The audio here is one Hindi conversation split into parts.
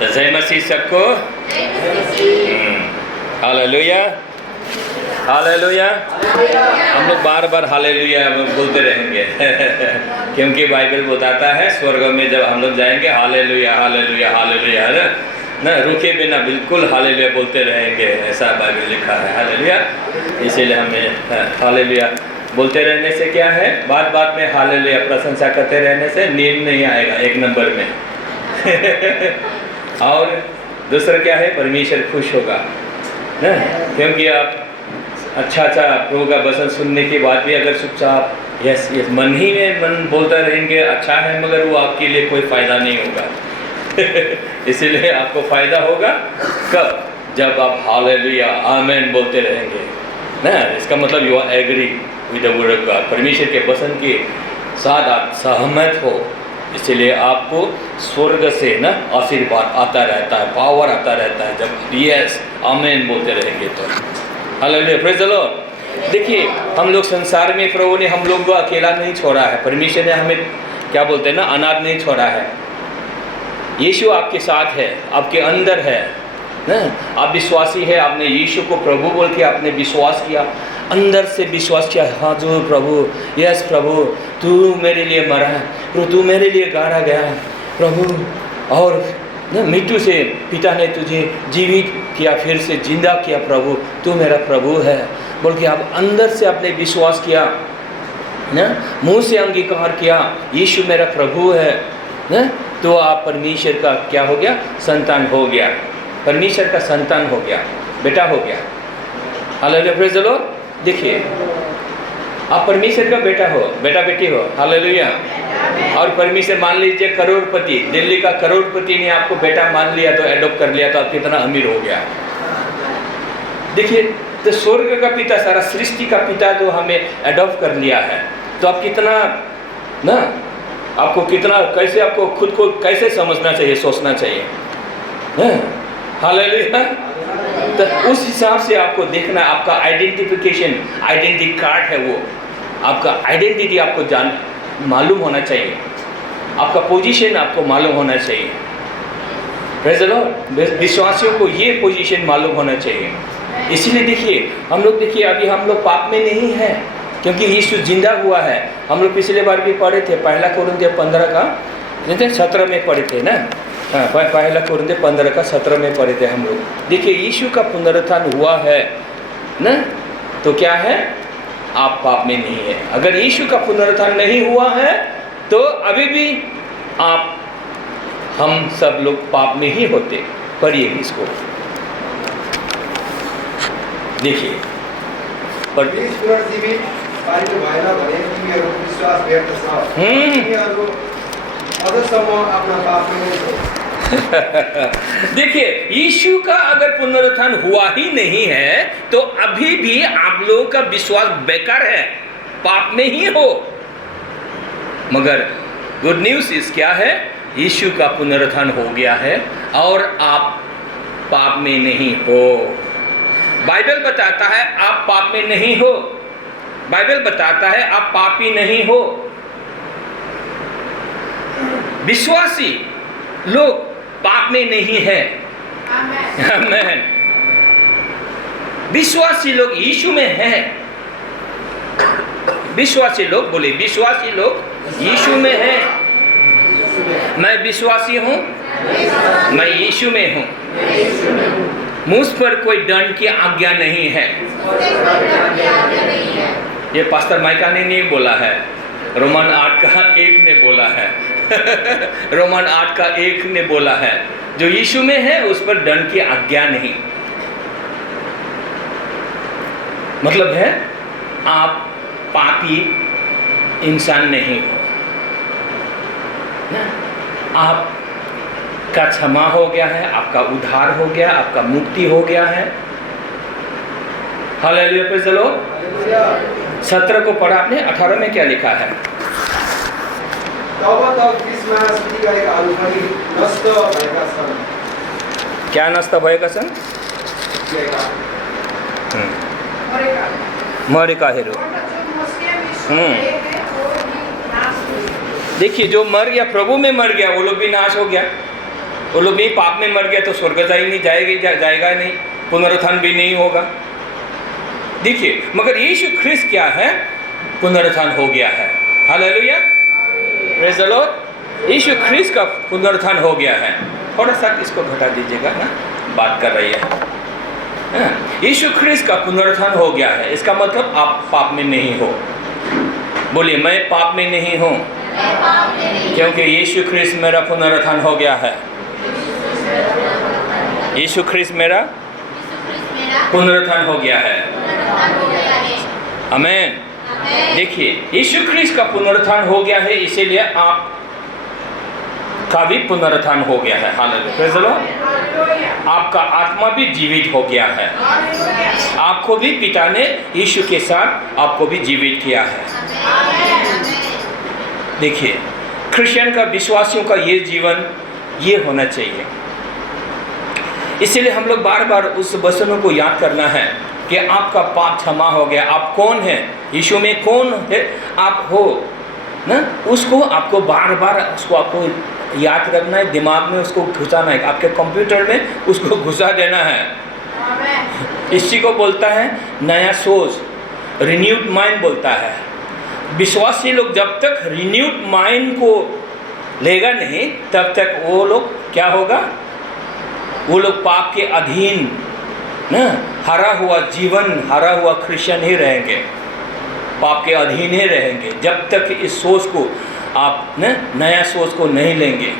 तो जय मसीह सबको। Hallelujah hallelujah. हम लोग बार बार हालेलुया बोलते रहेंगे क्योंकि बाइबल बताता है स्वर्ग में जब हम लोग जाएंगे हालेलुया हालेलुया हालेलुया है ना, रुके बिना बिल्कुल हालेलुया बोलते रहेंगे, ऐसा बाइबल लिखा है। हालेलुया, इसीलिए हमें हालेलुया बोलते रहने से क्या है, बात बात में हालेलुया प्रशंसा करते रहने से नींद नहीं आएगा एक नंबर में और दूसरा क्या है, परमेश्वर खुश होगा ना, क्योंकि आप अच्छा प्रभु का वचन सुनने के बाद भी अगर चुपचाप यस यस मन ही में मन बोलता रहेंगे अच्छा है, मगर वो आपके लिए कोई फ़ायदा नहीं होगा इसीलिए आपको फ़ायदा होगा कब, जब आप हालेलुया आमेन बोलते रहेंगे ना। इसका मतलब you are agree with the word of God, परमेश्वर के वचन के साथ आप सहमत हो, इसलिए आपको स्वर्ग से ना आशीर्वाद आता रहता है, पावर आता रहता है जब यस आमेन बोलते रहेंगे तो। Hallelujah, praise the Lord. देखिए हम लोग संसार में प्रभु ने हम लोग को अकेला नहीं छोड़ा है, परमेश्वर ने हमें क्या बोलते हैं ना अनाथ नहीं छोड़ा है। यीशु आपके साथ है, आपके अंदर है ना, आप विश्वासी है, आपने यीशु को प्रभु बोल के आपने विश्वास किया, अंदर से विश्वास किया, हाँ जो प्रभु यस प्रभु तू मेरे लिए मरा, तू मेरे लिए गाड़ा गया प्रभु, और ना मृत्यु से पिता ने तुझे जीवित किया, फिर से जिंदा किया प्रभु, तू मेरा प्रभु है बोल के आप अंदर से आपने विश्वास किया ना, मुंह से अंगीकार किया यीशु मेरा प्रभु है ना, तो आप परमेश्वर का क्या हो गया, संतान हो गया, परमेश्वर का संतान हो गया, बेटा हो गया। Hallelujah, praise the Lord. देखिए आप परमेश्वर का बेटा हो, बेटा बेटी हो। हालेलुया। और परमेश्वर मान लीजिए करोड़पति, दिल्ली का करोड़पति ने आपको बेटा मान लिया तो एडॉप्ट कर लिया, तो आप कितना अमीर हो गया। देखिए तो स्वर्ग का पिता, सारा सृष्टि का पिता जो हमें एडॉप्ट कर लिया है, तो आप कितना ना, आपको कितना कैसे, आपको खुद को कैसे समझना चाहिए, सोचना चाहिए। हालेलुया। तो उस हिसाब से आपको देखना, आपका आइडेंटिफिकेशन, आइडेंटिटी कार्ड है वो, आपका आइडेंटिटी आपको जान मालूम होना चाहिए, आपका पोजीशन आपको मालूम होना चाहिए। Praise the Lord. विश्वासियों को ये पोजीशन मालूम होना चाहिए। इसीलिए देखिए हम लोग, देखिए अभी हम लोग पाप में नहीं हैं क्योंकि यीशु जिंदा हुआ है। हम लोग पिछले बार भी पढ़े थे, पहला कोरिन्थियों 15 का 17 में पढ़े थे ना, हाँ पहला कोरिन्थियों 15 का 17 में पढ़े थे हम लोग। देखिए यीशु का पुनरुत्थान हुआ है ना, तो क्या है, आप पाप में नहीं है। अगर यीशु का पुनरुत्थान नहीं हुआ है तो अभी भी आप, हम सब लोग पाप में ही होते। पढ़िए इसको, देखिए देखिए यीशु का अगर पुनरुत्थान हुआ ही नहीं है तो अभी भी आप लोगों का विश्वास बेकार है, पाप में ही हो। मगर गुड न्यूज़ इस क्या है, यीशु का पुनरुत्थान हो गया है और आप पाप में नहीं हो। बाइबल बताता है आप पाप में नहीं हो, बाइबल बताता है आप पापी नहीं हो। विश्वासी लोग पाप में नहीं है। आमेन। विश्वासी लोग यीशु में हैं। विश्वासी लोग बोले, विश्वासी लोग यीशु में हैं। मैं विश्वासी हूँ, मैं यीशु में हूँ, मुझ पर कोई दंड की आज्ञा नहीं है। ये पास्टर माइका ने नहीं बोला है, रोमन 8 का 1 ने बोला है रोमन 8 का 1 ने बोला है, जो यीशु में है उस पर दंड की आज्ञा नहीं। मतलब है आप पापी इंसान नहीं हो ना, आप का क्षमा हो गया है, आपका उद्धार हो गया, आपका मुक्ति हो गया है। हालेलुया, प्रेज़ द लॉर्ड। 17 को पढ़ा आपने, 18 में क्या लिखा है? क्या नष्ट भएका छन्? मरेकाहरू। देखिए जो मर गया, प्रभु में मर गया, वो लोग भी नाश हो गया। वो लोग नहीं, पाप में मर गया तो स्वर्ग जाएगा नहीं, पुनरुत्थान भी नहीं होगा। देखिए, मगर यीशु ख्रिस्त क्या है? पुनरुत्थान हो गया है। हालेलुया, प्रेज़ द लॉर्ड। यीशु ख्रिस्त का पुनरुत्थान हो गया है। थोड़ा सा इसको घटा दीजिएगा ना, बात कर रही है। यीशु ख्रिस्त का पुनरुत्थान हो गया है, इसका मतलब आप पाप में नहीं हो। बोलिए, मैं पाप में नहीं हूँ, क्योंकि यीशु ख्रिस्त मेरा पुनरुत्थान हो गया है। यीशु ख्रिस्त मेरा पुनरुत्थान हो गया है। आमीन। देखिए, यीशु ख्रिस्त का पुनरुत्थान हो गया है, इसीलिए आप का भी पुनरुत्थान हो गया है। हालेलुया, प्रेज़ द लॉर्ड। आपका आत्मा भी जीवित हो गया है। आपको भी पिता ने यीशु के साथ आपको भी जीवित किया है। देखिए, क्रिश्चियन का, विश्वासियों का ये जीवन ये होना चाहिए। इसलिए हम लोग बार बार उस वचनों को याद करना है कि आपका पाप क्षमा हो गया। आप कौन हैं? यीशु में कौन है आप हो ना, उसको आपको बार बार उसको आपको याद रखना है, दिमाग में उसको घुसाना है, आपके कंप्यूटर में उसको घुसा देना है। इसी को बोलता है नया सोच, रिन्यूड माइंड बोलता है। विश्वासी लोग जब तक रिन्यूड माइंड को लेगा नहीं, तब तक वो लोग क्या होगा? वो लोग पाप के अधीन ना, हरा हुआ जीवन, हरा हुआ क्रिश्चियन ही रहेंगे, पाप के अधीन ही रहेंगे, जब तक इस सोच को आप न नया सोच को नहीं लेंगे,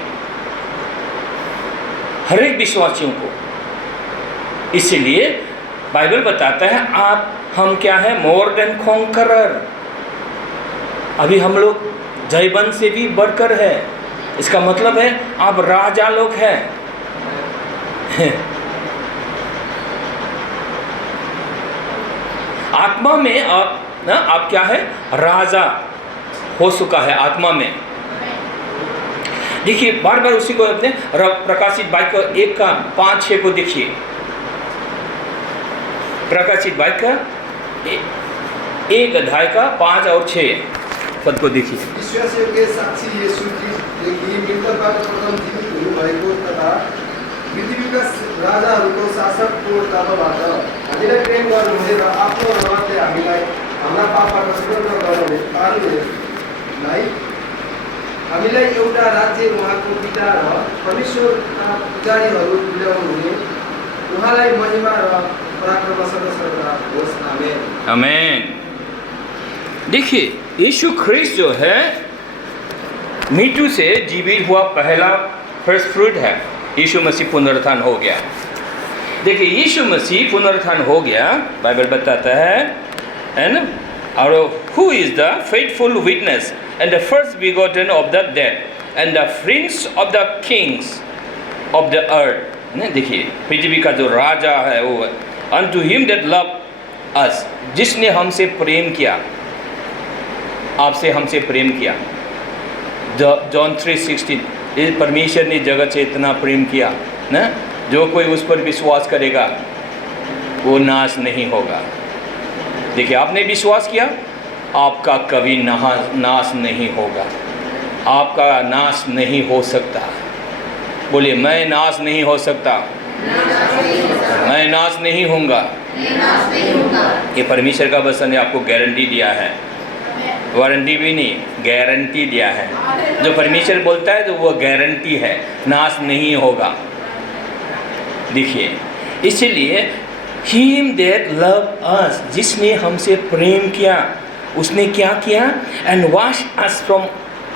हर एक विश्वासियों को। इसलिए बाइबल बताता है हम क्या है? More than conqueror. अभी हम लोग जयवंत से भी बढ़कर है। इसका मतलब है आप राजा लोग हैं। आत्मा में आप क्या है? राजा हो चुका है आत्मा में। देखिए, बार बार उसी को अपने प्रकाशित वाक्य 1:5-6 को देखिए। प्रकाशित वाक्य 1 अध्याय का 5 और 6 पद को देखिए। विश्वासियों के साक्षी यीशु की मृतकबाट प्रथम जीवित हुनुभएको तथा पृथ्वीका राजाहरूको शासकको तर्फबाट हामीलाई प्रेम गर्नुहुने र आफ्नो रहरले हामीलाई हाम्रा पापबाट स्वतन्त्र पार्नुलाई हामीलाई एउटा राज्य उहाँको पिता र परमेश्वरका पुजारीहरू तुल्याउनुहुने उहाँलाई महिमा र पराक्रम सदा होस्। आमेन। आमेन। देखिए, यीशु ख्रिस्त जो है मृत्यु से जीवित हुआ पहला फर्स्ट फ्रूट है। यीशु मसीह पुनरुत्थान हो गया। देखिए, यीशु मसीह पुनरुत्थान हो गया, बाइबल बताता है ना। और who is the faithful witness and the first begotten of the dead and the Prince of the Kings of the earth. ना, देखिए, पृथ्वी का जो राजा है वो है। Unto him that love us, जिसने हमसे प्रेम किया, आपसे हमसे प्रेम किया। जॉन 3:16, इस परमेश्वर ने जगत से इतना प्रेम किया ना, जो कोई उस पर विश्वास करेगा वो नाश नहीं होगा। देखिए, आपने विश्वास किया, आपका कभी नाश नहीं होगा, आपका नाश नहीं हो सकता। बोलिए, मैं नाश नहीं हो सकता, मैं नाश नहीं होऊंगा। ये परमेश्वर का वचन ने आपको गारंटी दिया है, वारंटी भी नहीं, गारंटी दिया है। जो परमेश्वर बोलता है तो वो गारंटी है, नाश नहीं होगा। देखिए, इसलिए हिम दैट लव अस, जिसने हमसे प्रेम किया, उसने क्या किया? And wash us from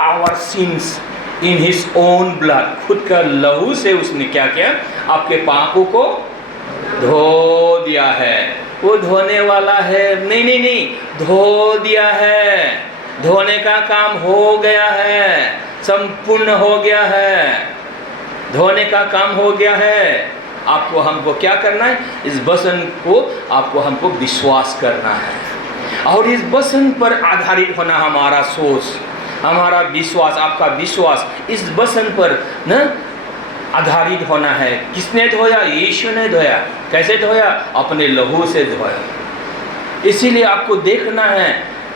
our sins in his own blood, खुद का लहू से उसने क्या किया? आपके पापों को धो दिया है। वो धोने वाला है, नहीं, धो दिया है। धोने का काम हो गया है, संपूर्ण हो गया है, धोने का काम हो गया है। आपको हमको क्या करना है? इस वचन को आपको हमको विश्वास करना है, और इस वचन पर आधारित होना हमारा सोच, हमारा विश्वास, आपका विश्वास इस वचन पर न आधारित होना है। किसने धोया? यीशु ने धोया। कैसे धोया? अपने लहू से धोया। इसीलिए आपको देखना है,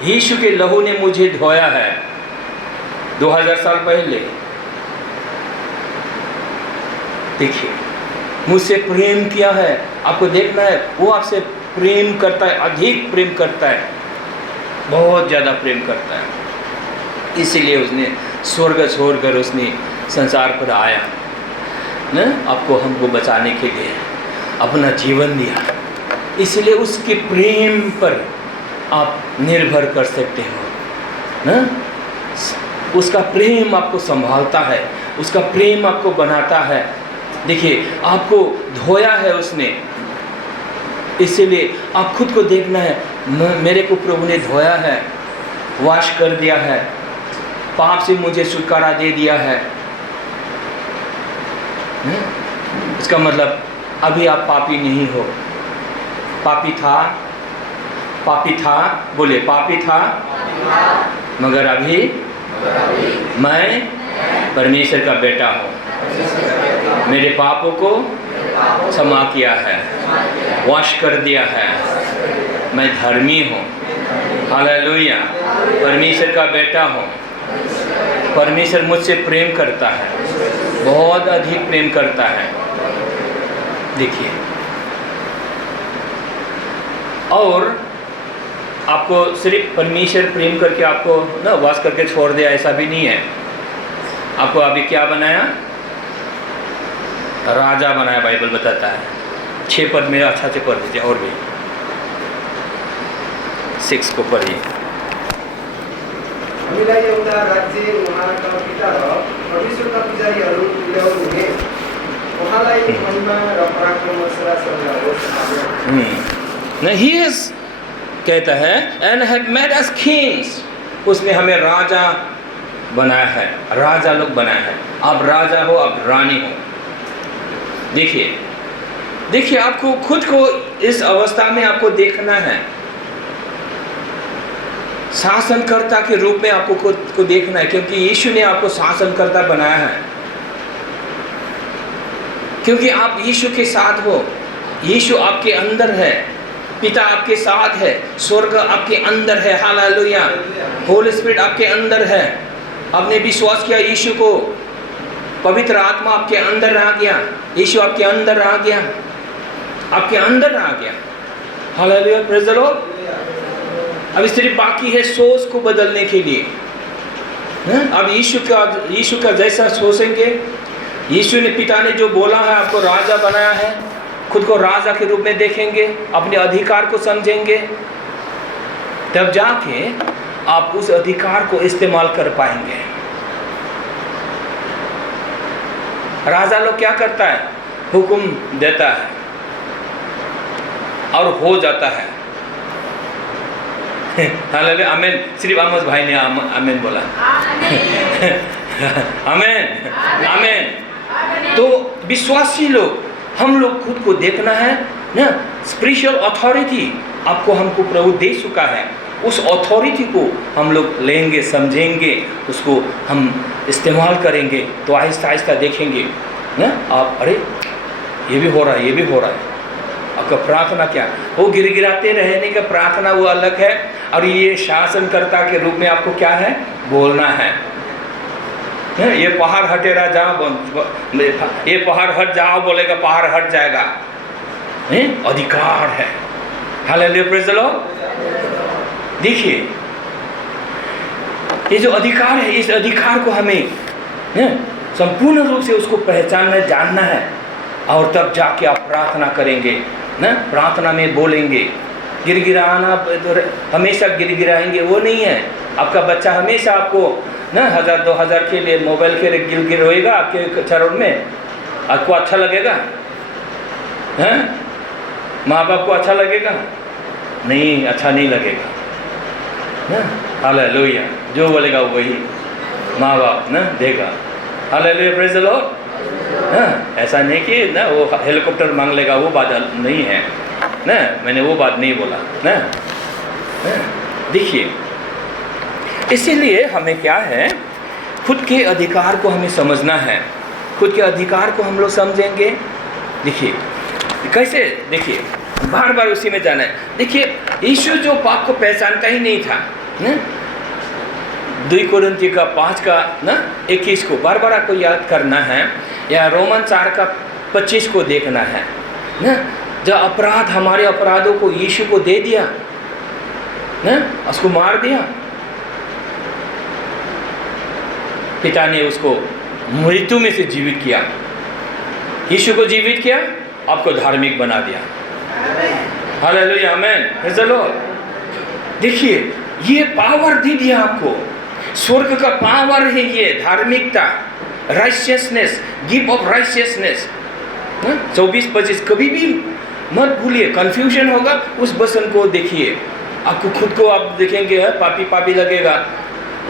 यीशु के लहू ने मुझे धोया है 2000 साल पहले। देखिए, मुझसे प्रेम किया है, आपको देखना है, वो आपसे प्रेम करता है, अधिक प्रेम करता है, बहुत ज़्यादा प्रेम करता है। इसीलिए उसने स्वर्ग छोड़कर उसने संसार पर आया न, आपको हमको बचाने के लिए अपना जीवन दिया। इसलिए उसके प्रेम पर आप निर्भर कर सकते हो न। उसका प्रेम आपको संभालता है, उसका प्रेम आपको बनाता है। देखिए, आपको धोया है उसने, इसीलिए आप खुद को देखना है, मेरे को प्रभु ने धोया है, वाश कर दिया है, पाप से मुझे छुटकारा दे दिया है। इसका मतलब अभी आप पापी नहीं हो। पापी था, बोले पापी था, मगर अभी मैं परमेश्वर का बेटा हूँ। मेरे पापों को क्षमा किया है, वॉश कर दिया है, मैं धर्मी हूँ। हालेलुया, परमेश्वर का बेटा हूँ। परमेश्वर मुझसे प्रेम करता है, बहुत अधिक प्रेम करता है। देखिए, और आपको सिर्फ परमेश्वर प्रेम करके आपको ना वास करके छोड़ दिया, ऐसा भी नहीं है। आपको अभी क्या बनाया? राजा बनाया, बाइबल बताता है। 6 पद में अच्छा से पढ़ दीजिए, और भी 6 को पढ़िए। हामीलाई एउटा राज्य उहाँका पिता र परमेश्वरका पुजारीहरू तुल्याउनु हुने, उहाँलाई महिमा र पराक्रम सदासर्वदा होस्। आमेन। He is कहता है and have made us kings, उसने हमें राजा बनाया है, राजा लोग बनाया है। आप राजा हो, आप रानी हो। देखिए, आपको खुद को इस अवस्था में आपको देखना है, शासनकर्ता के रूप में आपको खुद को देखना है, क्योंकि यीशु ने आपको शासनकर्ता बनाया है। क्योंकि आप यीशु के साथ हो, यीशु आपके अंदर है, पिता आपके साथ है, स्वर्ग आपके अंदर है। हालेलुया, होली स्पिरिट आपके अंदर है। आपने विश्वास किया यीशु को, पवित्र आत्मा आपके अंदर आ गया, यीशु आपके अंदर आ गया, आपके अंदर आ गया। Hallelujah, praise the Lord. अब सिर्फ बाकी है सोच को बदलने के लिए। अब यीशु का जैसा सोचेंगे, यीशु ने, पिता ने जो बोला है, आपको राजा बनाया है, खुद को राजा के रूप में देखेंगे, अपने अधिकार को समझेंगे, तब जाके आप उस अधिकार को इस्तेमाल कर पाएंगे। राजा लोग क्या करता है? हुक्म देता है और हो जाता है। हालेलुया, आमीन। सिर्फ आमोस भाई ने आमीन बोला। आमीन, आमीन। तो विश्वासी लोग, हम लोग खुद को देखना है ना। स्पिरिचुअल अथॉरिटी आपको हमको प्रभु दे चुका है, उस अथॉरिटी को हम लोग लेंगे, समझेंगे, उसको हम इस्तेमाल करेंगे, तो आहिस्ता आहिस्ता देखेंगे ना आप, अरे ये भी हो रहा है, ये भी हो रहा है। आपका प्रार्थना क्या? वो गिरगिराते रहने का प्रार्थना वो अलग है, और ये शासनकर्ता के रूप में आपको क्या है? बोलना है। ये पहाड़ हटेरा जाओ, ये पहाड़ हट जाओ बोलेगा, पहाड़ हट जाएगा। अधिकार है। हालेलुया, प्रेज़ द लॉर्ड। देखिए, ये जो अधिकार है, इस अधिकार को हमें संपूर्ण रूप से उसको पहचानना, जानना है, और तब जाके आप प्रार्थना करेंगे ना। प्रार्थना में बोलेंगे। गिरगिराना तो हमेशा गिरगिराएंगे वो नहीं है। आपका बच्चा हमेशा आपको ना 1000-2000 के लिए, मोबाइल के लिए गिरोएगा आपके चरण में, आपको अच्छा लगेगा? हैं? माँ बाप को अच्छा लगेगा? नहीं, अच्छा नहीं लगेगा। हालेलुया, जो बोलेगा वही माँ बाप ना देगा। Hallelujah, praise the Lord. ऐसा नहीं कि ना वो हेलीकॉप्टर मांग लेगा, वो बात नहीं है ना, मैंने वो बात नहीं बोला ना। देखिए, इसीलिए हमें क्या है, खुद के अधिकार को हमें समझना है। खुद के अधिकार को हम लोग समझेंगे। देखिए कैसे, देखिए बार बार उसी में जाना है। देखिए, यीशु जो पाप को पहचानता ही नहीं था ना, 2 कोरिन्थियों 5 का ना 21 को बार बार आपको याद करना है, या रोमन 4 का 25 को देखना है ना। जब अपराध, हमारे अपराधों को यीशु को दे दिया ना, उसको मार दिया, पिता ने उसको मृत्यु में से जीवित किया, यीशु को जीवित किया, आपको धार्मिक बना दिया। Hallelujah, amen, praise the Lord. देखिए, ये पावर दे दिया आपको, स्वर्ग का पावर है ये, धार्मिकता, राइचियसनेस, गिफ्ट ऑफ राइचियसनेस। 24-25 कभी भी मत भूलिए, कंफ्यूजन होगा उस वचन को देखिए, आपको खुद को आप देखेंगे पापी पापी लगेगा,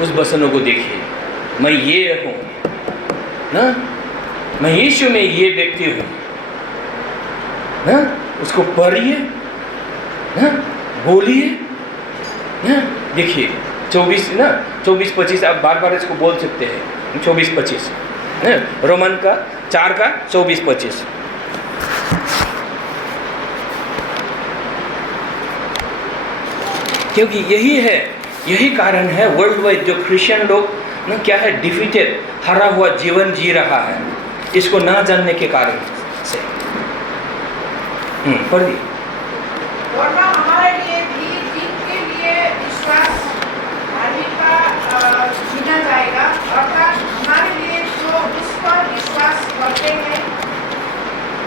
उस वचनों को देखिए, मैं ये हूँ ना, मैं यीशु में ये व्यक्ति हूँ ना, उसको पढ़िए ना, बोलिए ना। देखिए 24-25 आप बार बार इसको बोल सकते हैं, 24-25 रोमन का 4 का 24-25। क्योंकि यही कारण है वर्ल्ड वाइड जो क्रिश्चियन लोग ना क्या है, डिफीटेड, हारा हुआ जीवन जी रहा है, इसको ना जानने के कारण से। पढ़िए। वरना हमारे लिए भी जिनके लिए विश्वास धार्मिकता जीना जाएगा, अर्थात हमारे लिए जो उस पर विश्वास करते हैं,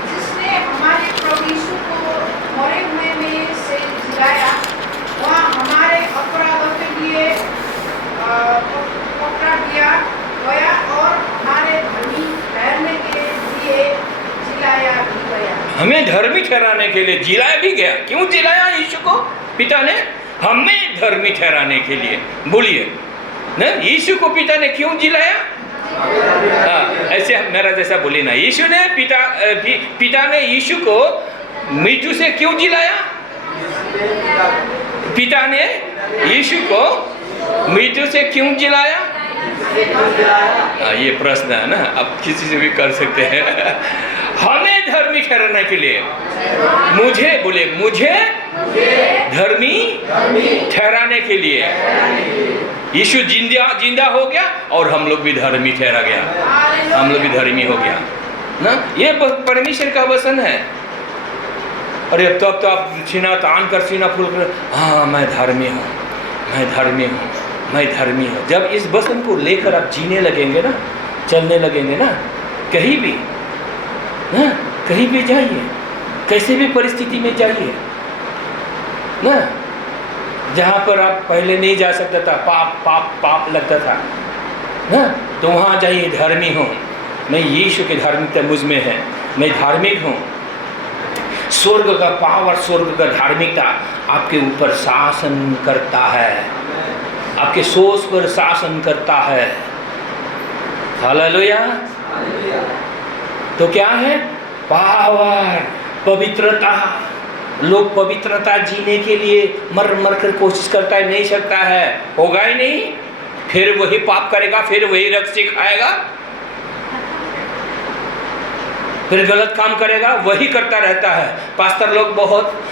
जिसने हमारे प्रभु यीशु को मरे हुए में से जिलाया, वह हमारे अपराधों के लिए पकड़ा गया और हमारे धर्मी ठहरने के लिए जिलाया भी गया। हमें धर्मी ठहराने के लिए जिलाया भी गया। क्यों जिलाया यीशु को पिता ने? हमें धर्मी ठहराने के लिए। बोलिए ना, यीशु को पिता ने क्यों जिलाया? ऐसे मेरा जैसा बोली ना, यीशु ने पिता ने यीशु को मृत्यु से क्यों जिलाया? पिता ने यीशु को मृत्यु से क्यों जिलाया? ये प्रश्न है ना, आप किसी से भी कर सकते हैं। हमें धर्मी ठहराने के लिए, मुझे धर्मी ठहराने के लिए यीशु जिंदा हो गया और हम लोग भी धर्मी ठहरा गया, हम लोग भी धर्मी हो गया ना। ये परमेश्वर का वचन है। अरे अब तो आप सीना तान कर, सीना फूल कर, हाँ मैं धर्मी हूँ, मैं धर्मी हूँ, मैं धर्मी हूँ। जब इस वचन को लेकर आप जीने लगेंगे ना, चलने लगेंगे ना, कहीं भी ना, कहीं भी जाइए, कैसे भी परिस्थिति में जाइए ना, जहाँ पर आप पहले नहीं जा सकता था, पाप लगता था ना, तो वहाँ जाइए, धर्मी हूँ मैं, यीशु की धार्मिकता मुझ में है, मैं धार्मिक हूँ। स्वर्ग का पावर, स्वर्ग का धार्मिकता आपके ऊपर शासन करता है, आपके सोच पर शासन करता है। हालेलुया। तो क्या है? पावर, पवित्रता। लोग पवित्रता जीने के लिए मर कर कोशिश करता है, नहीं सकता है, होगा ही नहीं, फिर वही पाप करेगा, फिर वही रक्सी खाएगा, फिर गलत काम करेगा, वही करता रहता है। पास्टर लोग बहुत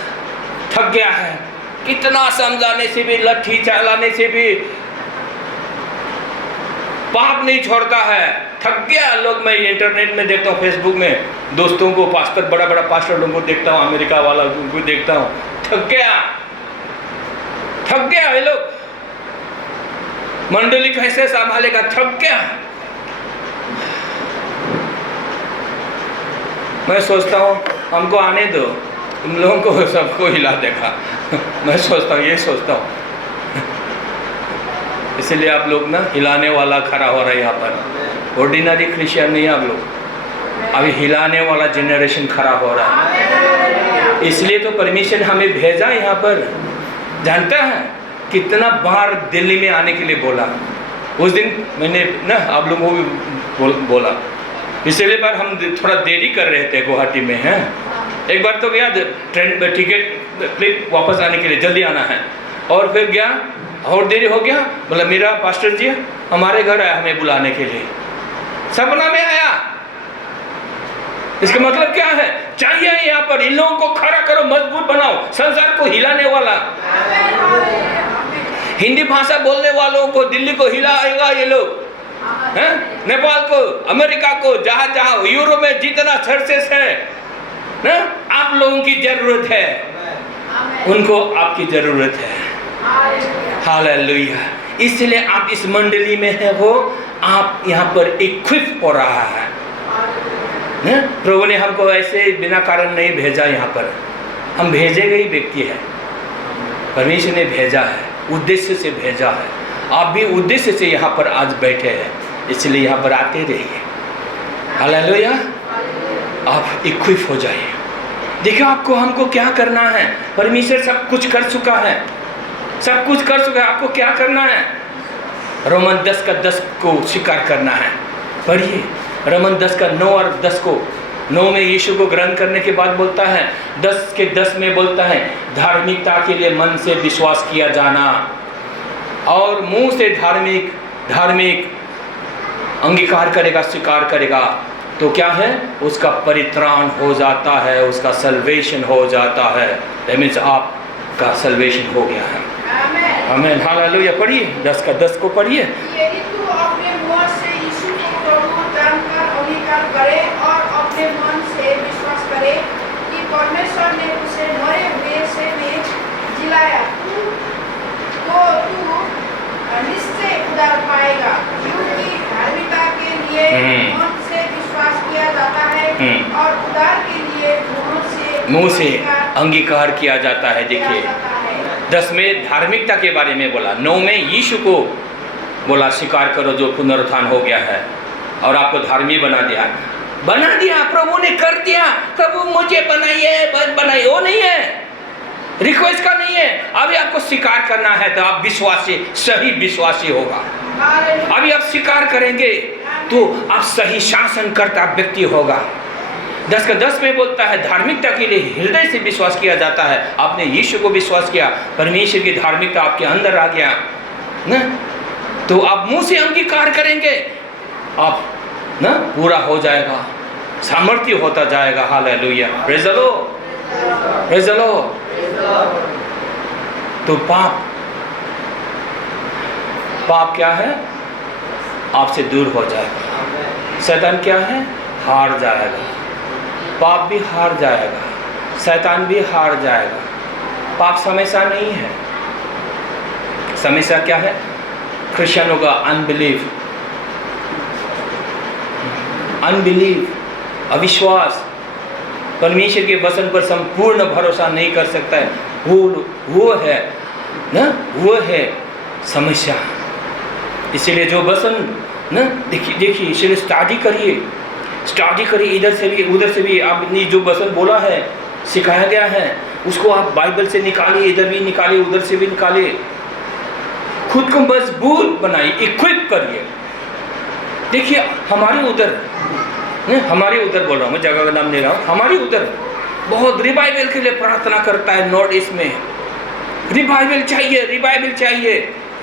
थक गया है, कितना समझाने से भी, लाठी चलाने से भी पाप नहीं छोड़ता है, थक गया लोग। मैं इंटरनेट में देखता हूँ, फेसबुक में दोस्तों को, पास्टर, बड़ा पास्टर लोगों को देखता हूँ, अमेरिका वाला को देखता हूँ, थक गया ये लोग। मंडली कैसे संभालेगा? थक गया। मैं सोचता हूँ हमको आने दो, तुम लोगों को सबको हिला देगा। मैं सोचता हूँ, ये सोचता हूँ। इसलिए आप लोग ना हिलाने वाला खड़ा हो रहा है यहाँ पर। ऑर्डिनरी क्रिश्चियन नहीं आप लोग, अभी हिलाने वाला जनरेशन खड़ा हो रहा है। इसलिए तो परमेश्वर हमें भेजा यहाँ पर। जानता है कितना बार दिल्ली में आने के लिए बोला। उस दिन मैंने ना आप लोगों को भी बोला, पिछले बार हम थोड़ा देरी कर रहे थे गुवाहाटी में, हैं। एक बार तो गया ट्रेन टिकट फ्लिप वापस आने के लिए, जल्दी आना है, और फिर गया और देरी हो गया। बोला मेरा पास्टर जी हमारे घर आया हमें बुलाने के लिए, सपना में आया। इसका मतलब क्या है? चाहिए यहाँ पर इन लोगों को खड़ा करो, मजबूत बनाओ, संसार को हिलाने वाला। हिंदी भाषा बोलने वालों को दिल्ली को हिलाएगा ये लोग, हैं? नेपाल को, अमेरिका को, जहाँ जहाँ यूरोप में जितना चर्चेस है ना, आप लोगों की जरूरत है, उनको आपकी जरूरत है। हालेलुया। इसलिए आप इस मंडली में है हो, आप यहाँ पर इक्विप हो रहा है। प्रभु ने हमको ऐसे बिना कारण नहीं भेजा यहाँ पर, हम भेजे गए व्यक्ति है, परमेश्वर ने भेजा है, उद्देश्य से भेजा है। आप भी उद्देश्य से यहाँ पर आज बैठे हैं, इसलिए यहाँ पर आते रहिए। हालेलुया। आप इक्विप हो जाइए। देखिए आपको हमको क्या करना है, परमेश्वर सब कुछ कर चुका है, सब कुछ कर चुका है। आपको क्या करना है? रोमन 10:10 को स्वीकार करना है। पढ़िए रोमन 10:9 और 10 को। 9 में यीशु को ग्रहण करने के बाद बोलता है, 10 में बोलता है धार्मिकता के लिए मन से विश्वास किया जाना और मुंह से धार्मिक अंगीकार करेगा, स्वीकार करेगा, तो क्या है? उसका परित्राण हो जाता है, उसका सल्वेशन हो जाता है। दैट मीन्स आपका सल्वेशन हो गया है। आमीन। हालेलुया। पढ़िए 10:10 को पढ़िए। यदि तू अपने मुंह से यीशु को प्रभु जानकर अंगीकार करे और अपने मन से विश्वास करे कि परमेश्वर ने उसे मरे हुए से में जिलाया, तो तू निश्चय उद्धार पाएगा। क्योंकि धार्मिकता के लिए मन से विश्वास किया जाता है और उद्धार के लिए मुंह से अंगीकार किया जाता है। देखिए 10 में धार्मिकता के बारे में बोला, 9 में यीशु को बोला स्वीकार करो जो पुनरुत्थान हो गया है और आपको धार्मिक बना दिया। प्रभु ने कर दिया। प्रभु मुझे बनाइए, वो नहीं है, रिक्वेस्ट का नहीं है। अभी आपको स्वीकार करना है तो आप विश्वासी, सही विश्वासी होगा। अभी आप स्वीकार करेंगे तो आप सही शासनकर्ता व्यक्ति होगा। 10:10 में बोलता है धार्मिकता के लिए हृदय से विश्वास किया जाता है। आपने यीशु को विश्वास किया, परमेश्वर की धार्मिकता आपके अंदर आ गया ना, तो आप मुंह से अंगीकार करेंगे, आप ना पूरा हो जाएगा, सामर्थ्य होता जाएगा। Hallelujah. Praise the Lord, praise the Lord. तो पाप क्या है? आपसे दूर हो जाएगा। शैतान क्या है? हार जाएगा। पाप भी हार जाएगा, शैतान भी हार जाएगा। पाप समस्या नहीं है। समस्या क्या है? क्रिश्चियनों का अनबिलीव, अविश्वास, परमेश्वर के वचन पर संपूर्ण भरोसा नहीं कर सकता है। वो है ना, वो है समस्या। इसीलिए जो वचन ना, देखिए इसीलिए स्टडी करिए, इधर से भी उधर से भी। आपने जो वचन बोला है, सिखाया गया है, उसको आप बाइबल से निकालिए, इधर भी निकालिए, उधर से भी निकालिए। खुद को मजबूत बनाइए, इक्विप करिए। देखिए हमारे उधर बोल रहा हूँ मैं, जगह का नाम ले रहा हूँ। हमारे उधर बहुत रिवाइवल के लिए प्रार्थना करता है। नॉर्थ ईस्ट में रिवाइवल चाहिए।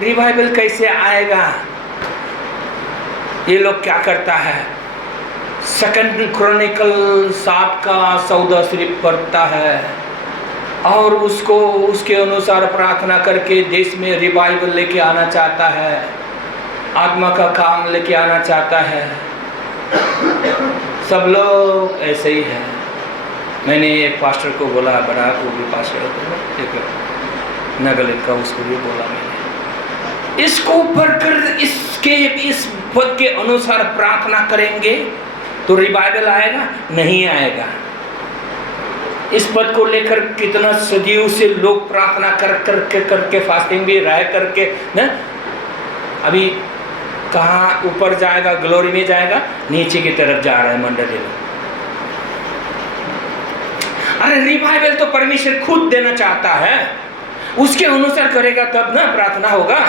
रिवाइवल कैसे आएगा? ये लोग क्या करता है? 2 क्रॉनिकल 7 का 14 सिर्फ पढ़ता है और उसके अनुसार प्रार्थना करके देश में रिवाइवल लेके आना चाहता है, आत्मा का काम लेके आना चाहता है। सब लोग ऐसे ही है। मैंने एक पास्टर को बोला, बड़ा वो भी पास्टर देखो नागालैंड का, उसको भी बोला मैंने, इसको पढ़कर इस पद के अनुसार प्रार्थना करेंगे तो रिवाइवल आएगा? नहीं आएगा। इस पद को लेकर कितना सदियों से लोग प्रार्थना करके फास्टिंग भी रह करके ना, अभी कहाँ ऊपर जाएगा, ग्लोरी में जाएगा, नीचे की तरफ जा रहा है मंडली में। अरे रिवाइवल तो परमेश्वर खुद देना चाहता है, उसके अनुसार करेगा तब ना प्रार्थना होगा।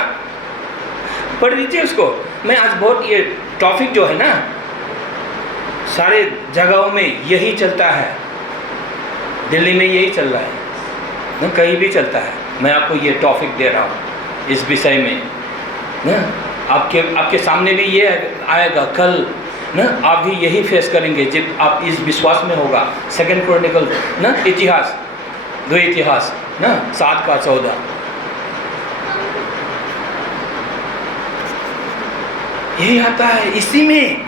पढ़ लीजिए उसको। मैं आज बहुत ये टॉपिक जो है ना, सारे जगहों में यही चलता है। दिल्ली में यही चल रहा है ना, कहीं भी चलता है। मैं आपको ये टॉपिक दे रहा हूँ इस विषय में ना। आपके सामने भी ये आएगा कल ना, आप भी यही फेस करेंगे जब आप इस विश्वास में होगा। 2 क्रॉनिकल ना, इतिहास 2 इतिहास ना 7 का 14। यही आता है, इसी में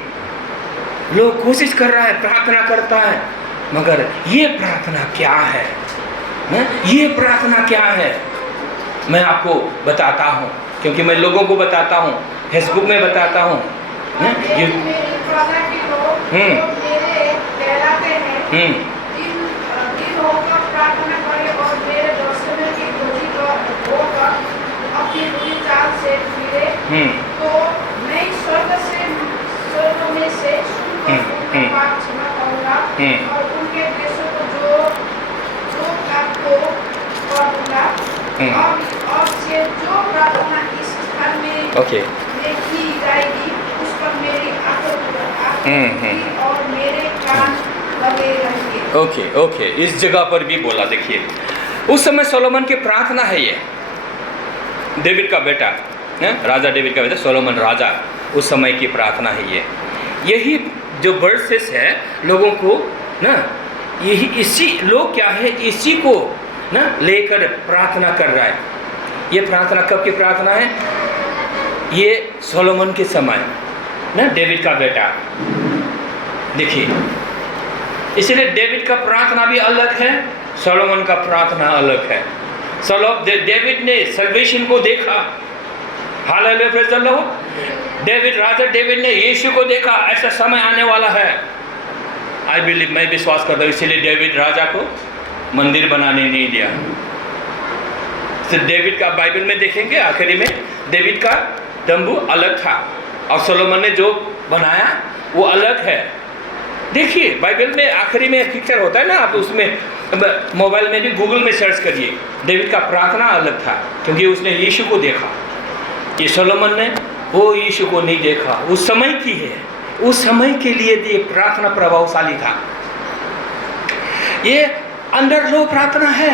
लोग कोशिश कर रहा है, प्रार्थना करता है, मगर ये प्रार्थना क्या है? ये प्रार्थना क्या है? मैं आपको बताता हूँ, क्योंकि मैं लोगों को बताता हूँ, फेसबुक में बताता हूँ। मेरी प्रार्थना की लोग मेरे कहलाते हैं, दिन होकर प्रार्थना करें और मेरे दर्शनों की खोजी होकर अपनी बुरी चाल से फिरे, तो मैं स्वर्ग में से सुनकर उनका पाप क्षमा करूँगा और उनके देशों को जो आपको कर दूंगा। और से जो प्रार्थना इस स्थान में की जाएगी, उस पर मेरी आंखें और मेरे कान लगे रहेंगे। ओके, इस जगह पर भी बोला, देखिए उस समय सोलोमन की प्रार्थना है ये, डेविड का बेटा, राजा डेविड का बेटा सोलोमन राजा, उस समय की प्रार्थना है ये। यही जो वर्सेस है लोगों को ना, यही इसी लोग क्या है, इसी को ना लेकर प्रार्थना कर रहा है। ये प्रार्थना कब की प्रार्थना है? ये सोलोमन के समय ना, डेविड का बेटा। देखिए, इसलिए डेविड का प्रार्थना भी अलग है, सोलोमन का प्रार्थना अलग है। डेविड ने सल्वेशन को देखा, hallelujah, praise the Lord. Raja David ने यीशु को देखा, ऐसा समय आने वाला है। आई बिलीव, मैं विश्वास करता हूँ, इसीलिए डेविड राजा को मंदिर बनाने नहीं दिया। तो डेविड का बाइबल में देखेंगे, आखिरी में डेविड का तंबू अलग था और सोलोमन ने जो बनाया वो अलग है। देखिए बाइबल में आखिरी में पिक्चर होता है ना, आप उसमें मोबाइल में भी गूगल में सर्च करिए, डेविड का प्रार्थना अलग था, क्योंकि उसने यीशु को देखा। ये सोलोमन ने वो यीशु को नहीं देखा। उस समय की है, उस समय के लिए ये प्रार्थना प्रभावशाली था। ये अंडर लो प्रार्थना है।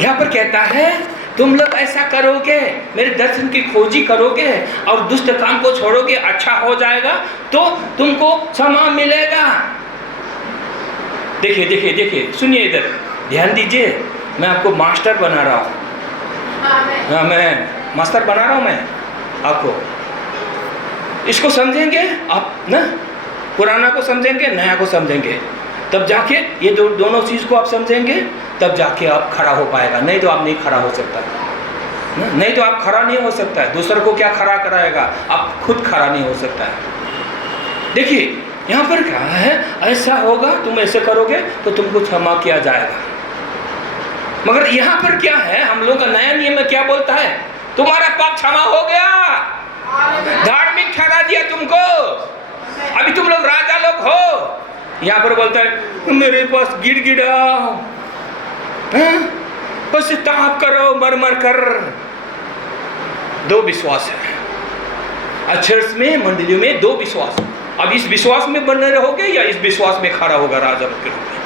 यहाँ पर कहता है तुम लोग ऐसा करोगे, मेरे दर्शन की खोजी करोगे और दुष्ट काम को छोड़ोगे, अच्छा हो जाएगा, तो तुमको क्षमा मिलेगा। देखिए देखिए देखिए, सुनिए, इधर ध्यान दीजिए, मैं आपको मास्टर बना रहा हूँ। हाँ, मैं मास्टर बना रहा हूँ मैं आपको। इसको समझेंगे आप ना, पुराना को समझेंगे, नया को समझेंगे, तब जाके ये दोनों चीज़ को आप समझेंगे, तब जाके आप खड़ा हो पाएगा। नहीं तो आप नहीं खड़ा हो सकता, नहीं तो आप खड़ा नहीं हो सकता है। दूसरे को क्या खड़ा कराएगा, आप खुद खड़ा नहीं हो सकता है। देखिए यहाँ पर क्या है, ऐसा होगा, तुम ऐसे करोगे तो तुमको क्षमा किया जाएगा। मगर यहाँ पर क्या है, हम लोग का नया नियम में क्या बोलता है, तुम्हारा पाप क्षमा हो गया, धार्मिक ठहरा दिया तुमको, अभी तुम लोग राजा लोग हो। यहाँ पर बोलता है मेरे पास गिड़गिड़ाओ, पश्चाताप करो, मर मर कर। दो विश्वास है चर्च में, मंडलियों में, दो विश्वास। अब इस विश्वास में बने रहोगे या इस विश्वास में खड़ा होगा राजा के रूप में।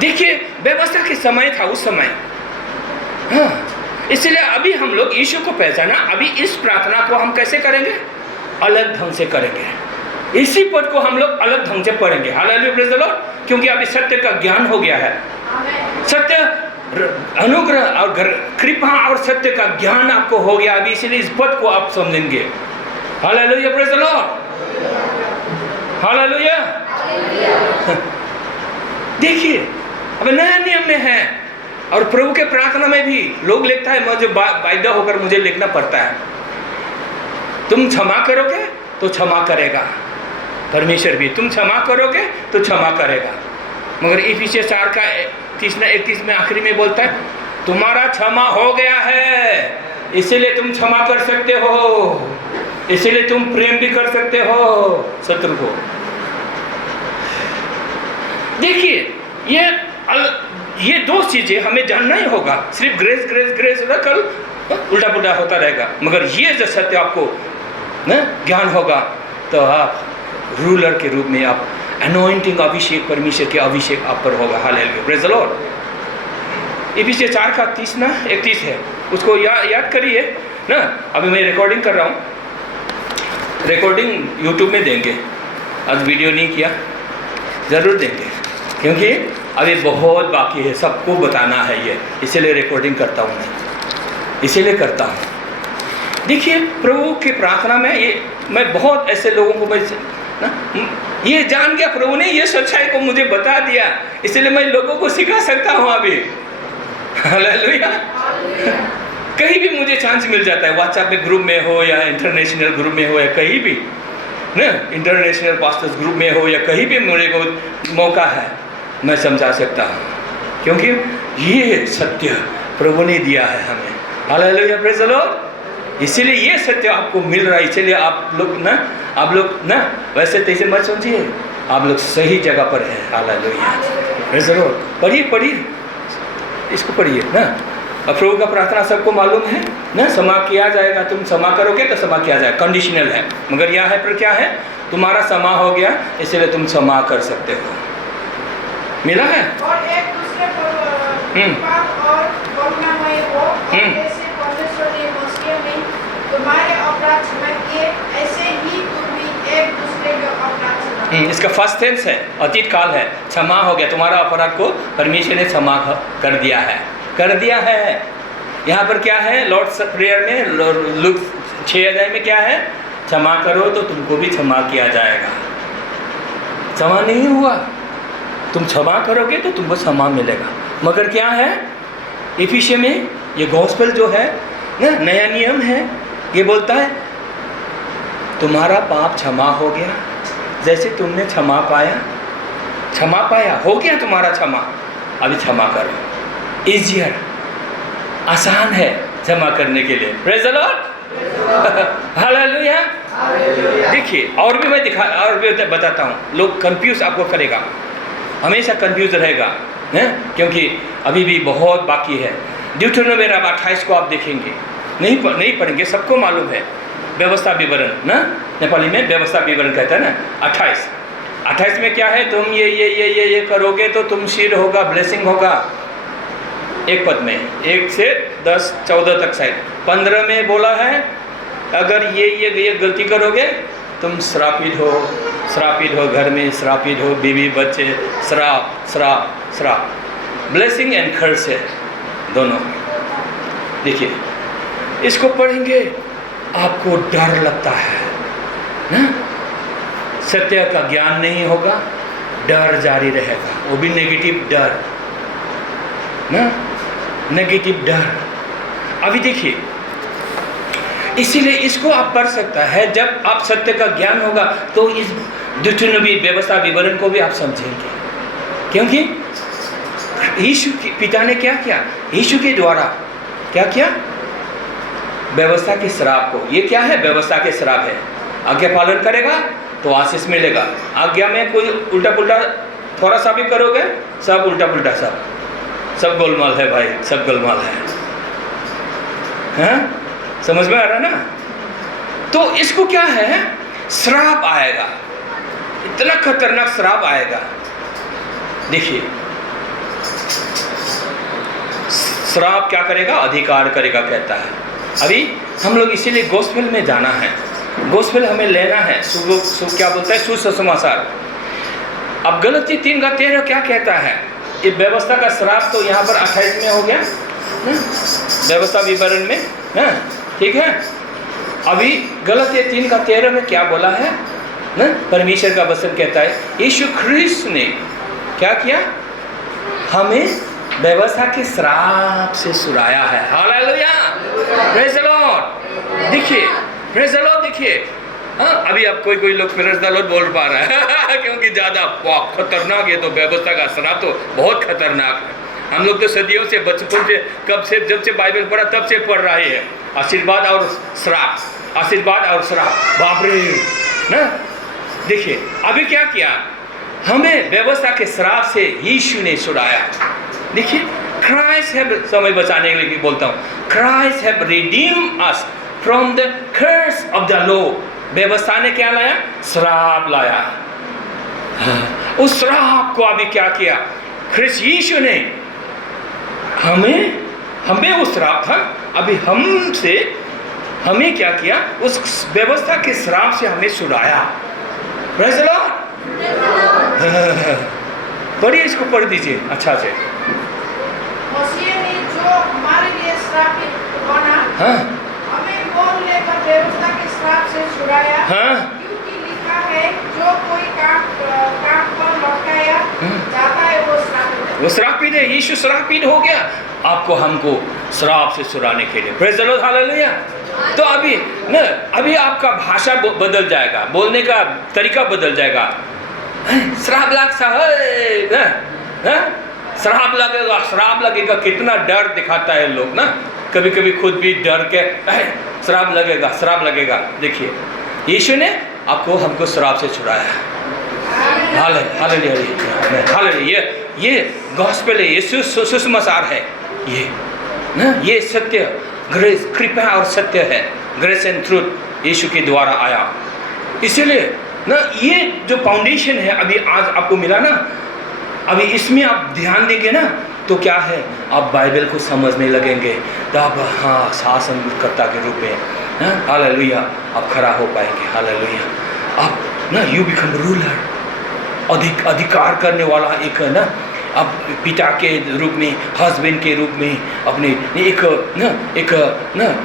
देखिए व्यवस्था के समय था उस समय, हाँ, इसलिए अभी हम लोग यीशु को पहचाना। अभी इस प्रार्थना को हम कैसे करेंगे, अलग ढंग से करेंगे। इसी पद को हम लोग अलग ढंग से पढ़ेंगे। Hallelujah, praise the Lord. क्योंकि अभी सत्य का ज्ञान हो गया है, सत्य अनुग्रह और कृपा और सत्य का ज्ञान आपको हो गया अभी, इसलिए इस पद को आप समझेंगे। Hallelujah, praise the Lord, hallelujah. देखिए अब नया नियम में है, और प्रभु के प्रार्थना में भी लोग लिखता है, मुझे बाध्य होकर मुझे लिखना पड़ता है, तुम क्षमा करोगे तो क्षमा करेगा परमेश्वर भी, तुम क्षमा करोगे तो क्षमा करेगा। मगर इफिसियंस 4 का 31 में आखिरी में बोलता है तुम्हारा क्षमा हो गया है, इसीलिए तुम क्षमा कर सकते हो, इसीलिए तुम प्रेम भी कर सकते हो शत्रु को। देखिए ये दो चीजें हमें जानना ही होगा। सिर्फ ग्रेस ग्रेस ग्रेस रखल उल्टा पुल्टा होता रहेगा, मगर ये जो सत्य आपको ना ज्ञान होगा तो आप रूलर के रूप में, आप अनॉइंटिंग अभिषेक, परमेश्वर के अभिषेक आप पर होगा। Hallelujah, praise the Lord. Ephesians 4 का 31 है, उसको याद करिए ना। अभी मैं रिकॉर्डिंग कर रहा हूँ, रिकॉर्डिंग यूट्यूब में देंगे, आज वीडियो नहीं किया, ज़रूर देंगे, क्योंकि अभी बहुत बाकी है, सबको बताना है ये, इसीलिए रिकॉर्डिंग करता हूँ मैं, इसीलिए करता हूँ। देखिए प्रभु की प्रार्थना में ये मैं बहुत ऐसे लोगों को ये जान गया, प्रभु ने ये सच्चाई को मुझे बता दिया, इसलिए मैं लोगों को सिखा सकता हूँ अभी। हालेलुया। कहीं भी मुझे चांस मिल जाता है, व्हाट्सएप में ग्रुप में हो या इंटरनेशनल ग्रुप में हो या कहीं भी ना, इंटरनेशनल पास्टर्स ग्रुप में हो या कहीं भी मेरे को मौका है, मैं समझा सकता हूँ, क्योंकि ये सत्य प्रभु ने दिया है हमें। Hallelujah, praise the Lord. इसीलिए ये सत्य आपको मिल रहा है, इसीलिए आप लोग ना वैसे तैसे मत समझिए, आप लोग सही जगह पर हैं। Hallelujah, praise the Lord. पढ़िए इसको पढ़िए ना। अब प्रभु का प्रार्थना सबको मालूम है ना, क्षमा किया जाएगा, तुम क्षमा करोगे तो क्षमा किया जाएगा, कंडीशनल है, मगर यह है पर क्या है, तुम्हारा क्षमा हो गया इसलिए तुम क्षमा कर सकते हो। मिला है। और एक दूसरे को और करुणामय हो, और जैसे परमेश्वर ने मसीह में तुम्हारे अपराध क्षमा किए, ऐसे ही तुम भी एक दूसरे के अपराध क्षमा। इसका फर्स्ट टेंस है, अतीत काल है, क्षमा हो गया, तुम्हारा अपराध को परमेश्वर ने क्षमा कर दिया है। यहाँ पर क्या है, लॉर्ड्स प्रेयर में लूक 6 अध्याय में क्या है, क्षमा करो तो तुमको भी क्षमा किया जाएगा। क्षमा नहीं हुआ, तुम क्षमा करोगे तो तुमको क्षमा मिलेगा। मगर क्या है, इफिसियों में ये गॉस्पेल जो है ना, नया नियम है, ये बोलता है तुम्हारा पाप क्षमा हो गया, जैसे तुमने क्षमा पाया हो गया तुम्हारा क्षमा, अभी क्षमा करो। ईजियर, आसान है क्षमा करने के लिए। Praise the Lord. हालेलुया। देखिए और भी बताता हूँ, लोग कंफ्यूज आपको करेगा, हमेशा कंफ्यूज रहेगा है, क्योंकि अभी भी बहुत बाकी है। ड्यूटेरोनोमी 28 को आप देखेंगे, नहीं पढ़ेंगे, सबको मालूम है, व्यवस्था विवरण ना, नेपाली में व्यवस्था विवरण कहता है ना। 28 में क्या है, तुम ये करोगे तो तुम शीर होगा, ब्लेसिंग होगा। एक पद में 1 से 10 14 तक शायद 15 में बोला है, अगर ये गलती करोगे तुम श्रापित हो, घर में श्रापित हो, बीवी बच्चे, श्राप। ब्लेसिंग एंड कर्स है दोनों। देखिए इसको पढ़ेंगे आपको डर लगता है ना, सत्य का ज्ञान नहीं होगा, डर जारी रहेगा, वो भी नेगेटिव डर ना, नेगेटिव डर। अभी देखिए, इसीलिए इसको आप पढ़ सकता है, जब आप सत्य का ज्ञान होगा तो इस ड्यूटेरोनोमी व्यवस्था विवरण को भी आप समझेंगे, क्योंकि यीशु पिता ने क्या किया, यीशु के द्वारा क्या किया, व्यवस्था के श्राप को, ये क्या है, व्यवस्था के श्राप है, आज्ञा पालन करेगा तो आशीष मिलेगा, आज्ञा में कोई उल्टा पुल्टा थोड़ा सा भी करोगे सब उल्टा पुल्टा, सब गोलमाल है भाई, सब गोलमाल है, हाँ? समझ में आ रहा ना। तो इसको क्या है, श्राप आएगा, इतना खतरनाक श्राप आएगा। देखिए श्राप क्या करेगा, अधिकार करेगा कहता है। अभी हम लोग इसीलिए गोस्पेल में जाना है, गोस्पेल हमें लेना है, क्या बोलता है, सुसमाचार। अब गलती 3:13 क्या कहता है, ये व्यवस्था का श्राप तो यहाँ पर 28 में हो गया ना, व्यवस्था विवरण में ना, ठीक है। अभी गलती 3:13 में क्या बोला है ना, परमेश्वर का वचन कहता है यीशु ख्रीस्त ने क्या किया, हमें व्यवस्था के श्राप से छुड़ाया है। हालेलुया, प्रेज़ द लॉर्ड। देखिए प्रेज़ द लॉर्ड, देखिए हाँ, अभी अब कोई लोग प्रेज़ द लॉर्ड बोल पा रहा है क्योंकि ज़्यादा खतरनाक, ये तो व्यवस्था का श्राप तो बहुत खतरनाक है। हम लोग तो सदियों से, बचपन से, कब से, जब से बाइबल पढ़ा तब से पढ़ रहे हैं, आशीर्वाद और श्राप, आशीर्वाद और श्राप, बाप रे ना। देखिए अभी क्या किया, हमें व्यवस्था के श्राप से यीशु ने छुड़ाया। देखिए क्राइस्ट हैव, समय बचाने के लिए बोलता हूँ, Christ have redeem us from the curse of the law. व्यवस्था ने क्या लाया, श्राप लाया। उस श्राप को अभी क्या किया, ख्रिस्त यीशु ने हमें उस श्राप था, अभी हमें क्या किया, उस व्यवस्था के श्राप से हमें छुड़ाया। Praise the Lord. पढ़िए, इसको पढ़ दीजिए अच्छा से। मसीह ने जो हमारे लिए श्रापित बना, हाँ, हमें बोलने व्यवस्था के श्राप से छुड़ाया। हाँ। क्योंकि लिखा है, जो कोई काम पर लौटाया जाता है वो श्रापित है। वो श्रापित है। यीशु श्रापित हो गया आपको हमको श्राप से छुड़ाने के लिए। Praise the Lord, hallelujah. तो अभी आपका भाषा बदल जाएगा, बोलने का तरीका बदल जाएगा। श्राप श्राप लगेगा। कितना डर दिखाता है लोग ना, कभी कभी खुद भी डर के श्राप लगेगा। देखिए, यीशु ने आपको हमको श्राप से छुड़ाया है। हालेलुया। ये गॉस्पेल है, ये सुसमाचार है। ये सत्य, ग्रेस, कृपा और सत्य है। ग्रेस एंड ट्रूथ यीशु के द्वारा आया। इसीलिए ना ये जो फाउंडेशन है अभी आज आपको मिला ना, अभी इसमें आप ध्यान देंगे ना तो क्या है, आप बाइबल को समझने लगेंगे। तो आप शासनकर्ता के रूप में हालेलुया आप खड़ा हो पाएंगे। हालेलुया। आप ना यू बिकम रूलर, अधिकार करने वाला एक ना, अब पिता के रूप में, हस्बैंड के रूप में, अपने एक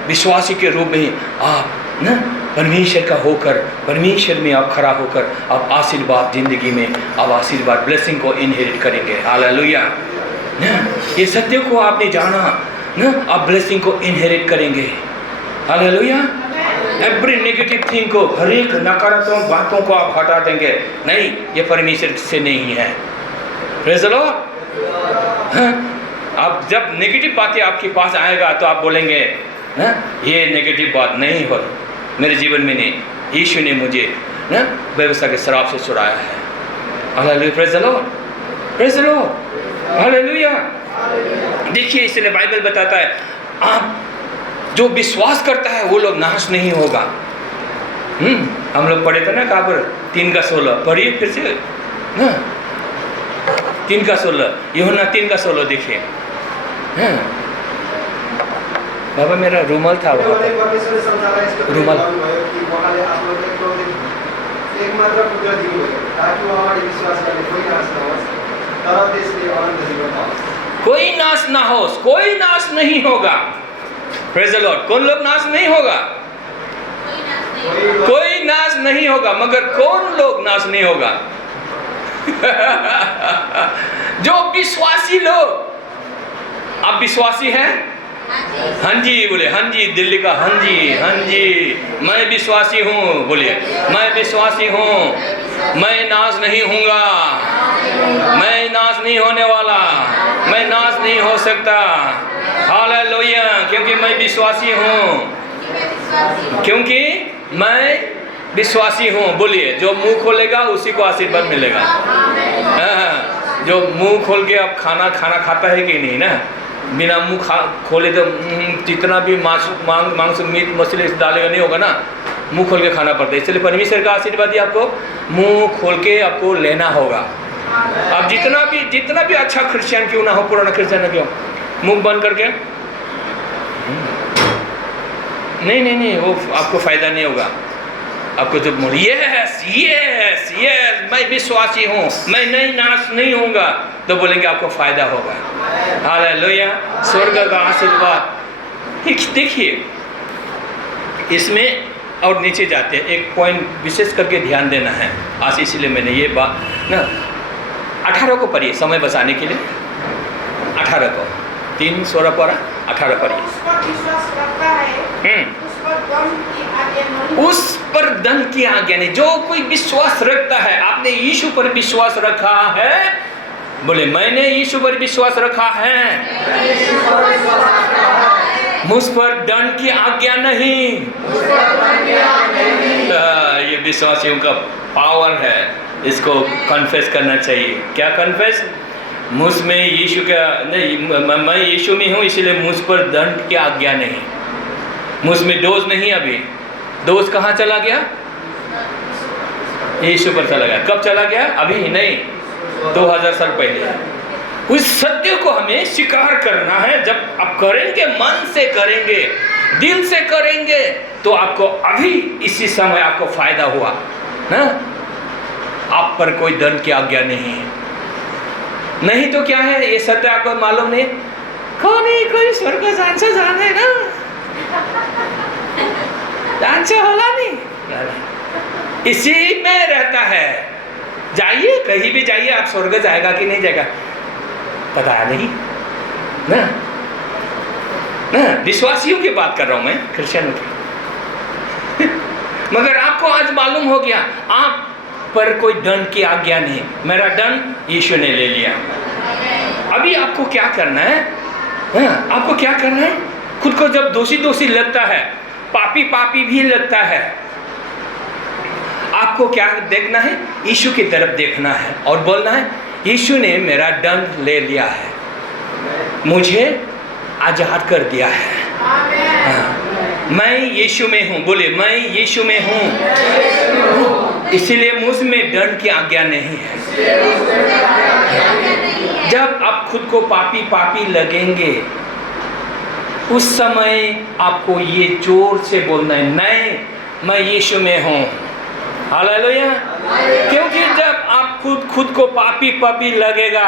विश्वासी के रूप में आप ना परमेश्वर का होकर, परमेश्वर में आप खड़ा होकर आप आशीर्वाद जिंदगी में आप आशीर्वाद ब्लेसिंग को इनहेरिट करेंगे। हालेलुया। ये सत्य को आपने जाना ना, आप ब्लेसिंग को इनहेरिट करेंगे। हालेलुया। एवरी नेगेटिव थिंग को, हर एक नकारात्मक बातों को आप हटा देंगे। नहीं, ये परमेश्वर से नहीं है। Praise the Lord. आप जब नेगेटिव बातें आपके पास आएगा तो आप बोलेंगे ये नेगेटिव बात नहीं हो मेरे जीवन में नहीं, यीशु ने मुझे ना व्यवस्था के श्राप से छुड़ाया है। हालेलुया। Praise the Lord, praise the Lord, hallelujah. देखिए, इसलिए बाइबल बताता है आप जो विश्वास करता है वो लोग नाश नहीं होगा। हम लोग पढ़े थे ना कहाँ पर, 3:16 पढ़िए फिर से ना, 3:16, यूहन्ना 3:16 देखिए। बाबा मेरा रुमाल था वहाँ पर, रुमाल। एकमात्र पुत्र दिनुभयो ताकि उहाँबाट विश्वास गर्ने कोही नाश नहोस् तर त्यसले अनन्त जीवन पाओस्। कोई नाश ना हो, कोई नाश नहीं होगा। Praise the Lord. कौन लोग नाश नहीं होगा? कोई नाश नहीं होगा। मगर कौन लोग नाश नहीं होगा? जो विश्वासी लोग। आप विश्वासी हैं? हाँ जी बोले, हाँ जी, दिल्ली का हाँ जी, मैं विश्वासी हूँ। बोलिए, मैं विश्वासी हूँ, मैं नाश नहीं हूँगा, मैं नाश नहीं होने वाला, मैं नाश नहीं हो सकता। हालेलुया। क्योंकि मैं विश्वासी हूँ, क्योंकि मैं विश्वासी हूँ। बोलिए, जो मुंह खोलेगा उसी को आशीर्वाद मिलेगा। जो मुंह खोल के अब खाना खाता है कि नहीं ना, बिना मुंह खोले तो जितना भी मांस मीट मछली डालेगा नहीं होगा ना, मुंह खोल के खाना पड़ता है। इसलिए परमेश्वर का आशीर्वाद ही आपको मुंह खोल के आपको लेना होगा। आप जितना भी अच्छा क्रिश्चियन क्यों ना हो, पुराना क्रिश्चियन क्यों, मुंह बंद करके नहीं, वो आपको फायदा नहीं होगा। आपको जब बोल यस मैं विश्वासी हूँ, मैं नाश नहीं होऊंगा, तो बोलेंगे आपको फायदा होगा। हालेलुया। स्वर्ग का आशीर्वाद। देखिए, इसमें और नीचे जाते हैं, एक पॉइंट विशेष करके ध्यान देना है आज, इसलिए मैंने ये बात ना 18 को पढ़िए समय बचाने के लिए। 18 को 3:16 पढ़ा, 18 पढ़िए। उस पर दंड की आज्ञा नहीं। जो कोई विश्वास रखता है, आपने यीशु पर विश्वास रखा है, बोले मैंने यीशु पर विश्वास रखा है, मुझ पर दंड की आज्ञा नहीं। ये विश्वासियों का पावर है, इसको कन्फेस करना चाहिए। क्या कन्फेस? मुझ में यीशु का नहीं, मैं यीशु में हूँ, इसलिए मुझ पर दंड की आज्ञा नहीं। मुझ में दोष नहीं। अभी दोष कहाँ चला गया? यीशु पर चला गया। कब चला गया? अभी नहीं, 2000 साल पहले। उस सत्य को हमें स्वीकार करना है। जब आप करेंगे, मन से करेंगे, दिल से करेंगे, तो आपको अभी इसी समय आपको फायदा हुआ ना। आप पर कोई दंड की आज्ञा नहीं है। नहीं तो क्या है, ये सत्य आपको मालूम नहीं, कोई स्वर्ग जाने ना। जांच होला नहीं, इसी में रहता है। जाइए कहीं भी जाइए, आप स्वर्ग जाएगा कि नहीं जाएगा पता नहीं ना। विश्वासियों की बात कर रहा हूं मैं, क्रिश्चियनों की। मगर आपको आज मालूम हो गया आप पर कोई दंड की आज्ञा नहीं, मेरा दंड यीशु ने ले लिया। अभी आपको क्या करना है? आपको क्या करना है? खुद को जब दोषी दोषी लगता है, पापी पापी भी लगता है, आपको क्या देखना है? यीशु की तरफ देखना है और बोलना है यीशु ने मेरा दंड ले लिया है, मुझे आजाद कर दिया है। मैं यीशु में हूँ, बोले मैं यीशु में हूँ, इसलिए मुझ में दंड की आज्ञा नहीं है। जब आप खुद को पापी पापी लगेंगे उस समय आपको ये जोर से बोलना है नहीं, मैं यीशु में हूँ। हालेलुया। क्योंकि जब आप खुद को पापी पापी लगेगा,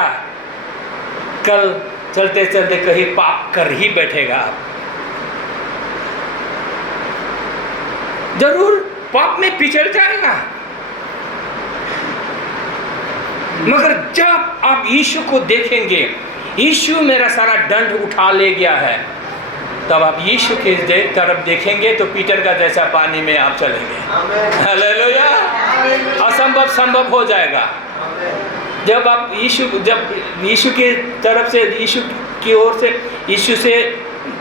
कल चलते चलते कहीं पाप कर ही बैठेगा आप, जरूर पाप में पिछड़ जाएगा। मगर जब आप यीशु को देखेंगे, यीशु मेरा सारा दंड उठा ले गया है, तब आप यीशु के तरफ देखेंगे तो पीटर का जैसा पानी में आप चलेंगे। हालेलुया। असंभव संभव हो जाएगा। जब आप यीशु के तरफ से, यीशु की ओर से, यीशु से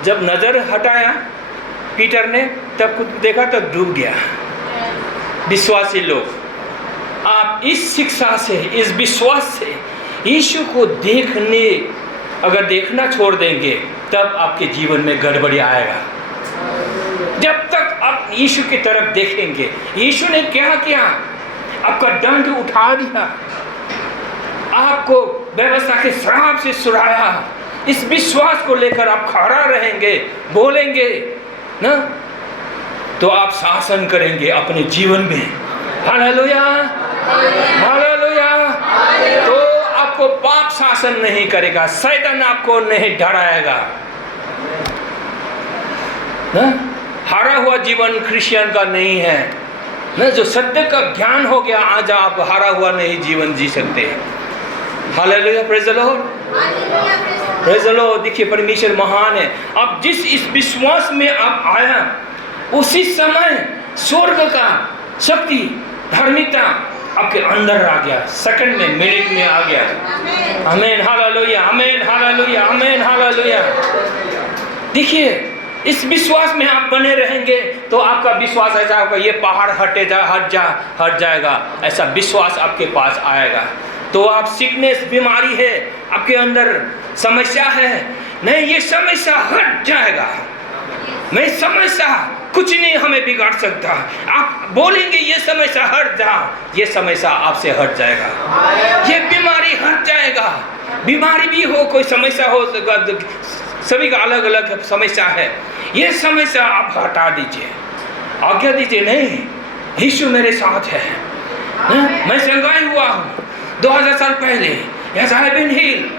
जब नजर हटाया पीटर ने, तब कुछ देखा तो डूब गया। विश्वासी लोग, आप इस शिक्षा से, इस विश्वास से यीशु को अगर देखना छोड़ देंगे तब आपके जीवन में गड़बड़ी आएगा। जब तक आप यीशु की तरफ देखेंगे, यीशु ने क्या किया? आपका दंड उठा दिया, आपको व्यवस्था के श्राप से छुड़ाया। इस विश्वास को लेकर आप खड़ा रहेंगे, बोलेंगे ना, तो आप शासन करेंगे अपने जीवन में। Hallelujah, hallelujah. तो आपको पाप शासन नहीं करेगा, शैतान आपको नहीं डराएगा ना। हारा हुआ जीवन क्रिश्चियन का नहीं है ना। जो सत्य का ज्ञान हो गया, आज आप हारा हुआ नहीं जीवन जी सकते हैं। Hallelujah, praise the Lord, praise the Lord. देखिए परमेश्वर महान है। अब जिस इस विश्वास में आप आया, उसी समय स्वर्ग का शक्ति, धार्मिकता आपके अंदर आ गया, सेकंड में, मिनट में आ गया। आमीन, हालेलुया, आमीन, हालेलुया, आमीन, हालेलुया। देखिए इस विश्वास में आप बने रहेंगे तो आपका विश्वास ऐसा होगा, ये पहाड़ हट जाएगा, ऐसा विश्वास आपके पास आएगा। तो आप सिकनेस, बीमारी है आपके अंदर, समस्या है, नहीं ये समस्या हट जाएगा। मैं समस्या कुछ नहीं हमें बिगाड़ सकता। आप बोलेंगे ये समस्या हट जा, ये समस्या आपसे हट जाएगा, ये बीमारी हट जाएगा। बीमारी भी हो, कोई समस्या हो, सभी का अलग अलग समस्या है, ये समस्या आप हटा दीजिए, आज्ञा दीजिए, नहीं यीशु मेरे साथ है। मैं संगाई हुआ हूँ 2000 साल पहले, आई बीन हील्ड,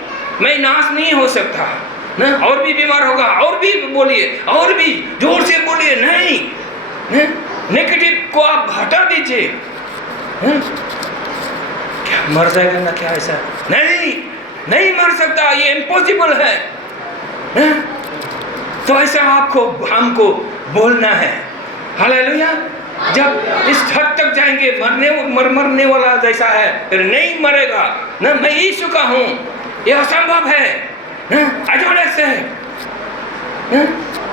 मैं नाश नहीं हो सकता ना। और भी बीमार होगा, और भी बोलिए, और भी जोर से बोलिए, नहीं नेगेटिव को आप हटा दीजिए। क्या मर जाएगा ना क्या? ऐसा नहीं मर सकता, ये इम्पॉसिबल है। तो ऐसा हमको बोलना है। हालेलुया। जब इस हद तक जाएंगे, मरने वाला जैसा है, फिर नहीं मरेगा ना, मैं यीशु का हूँ, ये असंभव है अचानक से।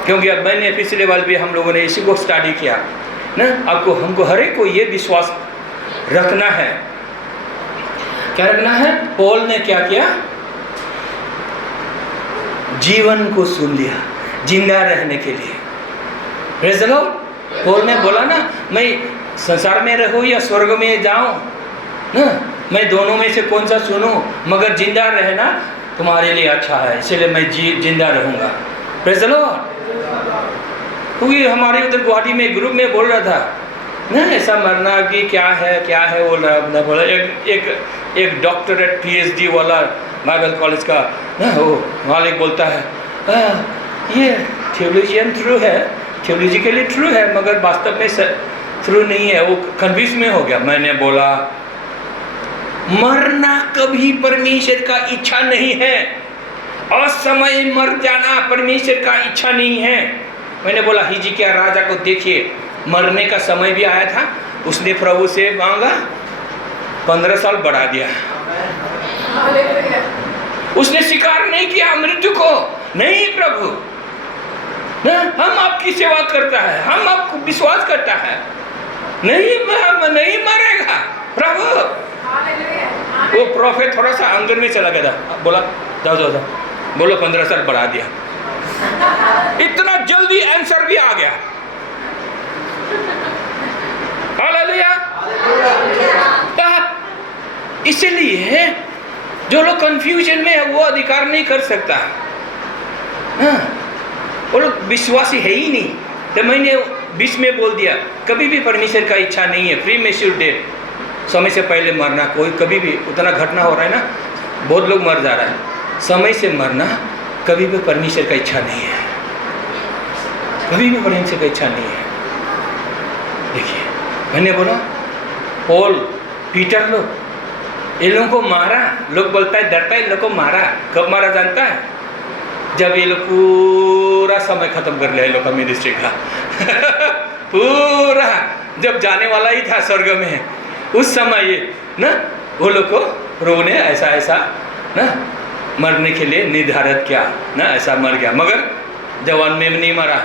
क्योंकि अब मैंने पिछले बार भी हम लोगों ने इसी को स्टडी किया ना। हमको हर एक को ये विश्वास रखना है। क्या रखना है? पौल ने क्या किया? जीवन को सुन लिया जिंदा रहने के लिए। Praise the Lord. पौल ने बोला ना, मैं संसार में रहूं या स्वर्ग में जाऊं ना, मैं दोनों में से कौन सा सुनूं, मगर जिंदा रहना तुम्हारे लिए अच्छा है, इसलिए मैं जिंदा रहूंगा। Praise the Lord. क्योंकि हमारे उधर गुवाहाटी में ग्रुप में बोल रहा था ना, ऐसा मरना कि क्या है बोल रहा, बोला एक डॉक्टरेट PhD वाला बाइबल कॉलेज का ना, वो मालिक बोलता है ये थियोलॉजियन ट्रू है थियोलॉजिकली ट्रू है मगर वास्तव में ट्रू नहीं है, वो कन्फ्यूज में हो गया। मैंने बोला मरना कभी परमेश्वर का इच्छा नहीं है, असमय मर जाना परमेश्वर का इच्छा नहीं है। मैंने बोला हिजकिय्याह राजा को देखिए, मरने का समय भी आया था, उसने प्रभु से मांगा, 15 साल बढ़ा दिया। उसने स्वीकार नहीं किया मृत्यु को, नहीं प्रभु हम आपकी सेवा करता है, हम आपको विश्वास करता है, नहीं मरेगा प्रभु। वो प्रोफेट थोड़ा सा अंदर में चला गया, बोला जाओ, बोलो 15 साल बढ़ा दिया। इतना जल्दी आंसर भी आ गया। हालेलुया। इसलिए जो लोग कंफ्यूजन में है वो अधिकार नहीं कर सकता। वो लोग विश्वासी है ही नहीं। तो मैंने बीच में बोल दिया, कभी भी परमेश्वर का इच्छा नहीं है प्रीमेच्योर डेथ, समय से पहले मरना। कोई कभी भी उतना घटना हो रहा है ना, बहुत लोग मर जा रहा है, समय से मरना कभी भी परमेश्वर का इच्छा नहीं है, कभी भी परमेश्वर का इच्छा नहीं है। देखिए मैंने बोला पॉल पीटर लोग ये लोगों को मारा, लोग बोलता है डरता है, इन लोग को मारा। कब मारा जानता है? जब ये लोग पूरा समय खत्म कर लिया ये लोग का मिनिस्ट्री का पूरा जब जाने वाला ही था स्वर्ग में, उस समय ये ना वो लोग को प्रभु ने ऐसा ना मरने के लिए निर्धारित किया ना, ऐसा मर गया। मगर जवान में नहीं मरा,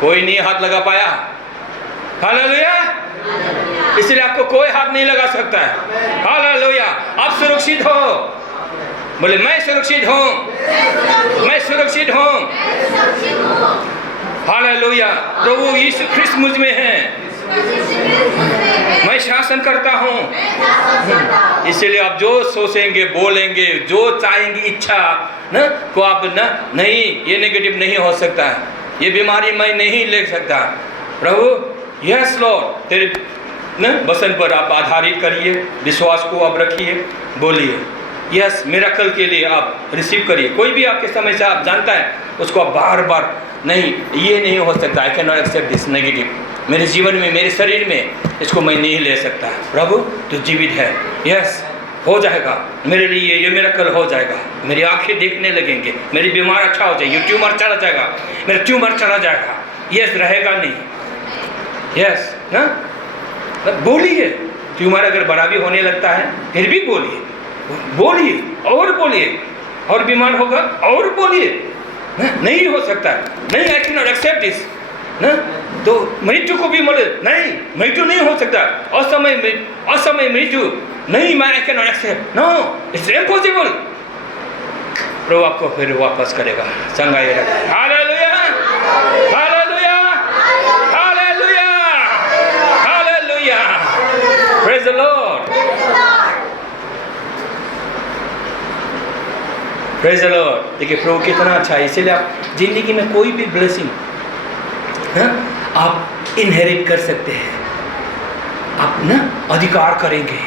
कोई नहीं हाथ लगा पाया। हालेलुया। इसलिए आपको कोई हाथ नहीं लगा सकता है। हालेलुया। आप सुरक्षित हो। बोले मैं सुरक्षित हूँ, मैं सुरक्षित हूँ। हालेलुया। प्रभु यीशु ख्रिस्त मुझ में है, मैं शासन करता हूँ। इसलिए आप जो सोचेंगे बोलेंगे, जो चाहेंगे इच्छा ना को आप ना नहीं, ये नेगेटिव नहीं हो सकता है, ये बीमारी मैं नहीं ले सकता। प्रभु यस लॉर्ड तेरे ना वचन पर आप आधारित करिए, विश्वास को आप रखिए, बोलिए यस मिरेकल के लिए आप रिसीव करिए। कोई भी आपके समय से आप जानता है उसको आप बार बार नहीं, ये नहीं हो सकता, I can not accept this negative, मेरे जीवन में मेरे शरीर में इसको मैं नहीं ले सकता। प्रभु तो जीवित है, यस हो जाएगा मेरे लिए, ये मिरेकल हो जाएगा, मेरी आंखें देखने लगेंगे, मेरी बीमार अच्छा हो जाएगी, ट्यूमर चला जाएगा, मेरा ट्यूमर चला जाएगा, यस रहेगा नहीं, यस ना बोलिए। ट्यूमर अगर बड़ा भी होने लगता है फिर भी बोलिए, बोलिए और बोलिए, और बीमार होगा और बोलिए, नहीं हो सकता नहीं, I can not accept this ना। तो मृत्यु को भी बोले नहीं, मृत्यु नहीं हो सकता, असमय मृत्यु नहीं, मैं I can not accept, no it's impossible. प्रभु आपको फिर वापस करेगा, चंगा ये रखा। हालेलुया, हालेलुया, हालेलुया, हालेलुया, praise the Lord, praise the Lord. देखिए प्रभु कितना अच्छा है। इसीलिए आप जिंदगी में कोई भी ब्लेसिंग आप इनहेरिट कर सकते हैं, आप ना अधिकार करेंगे,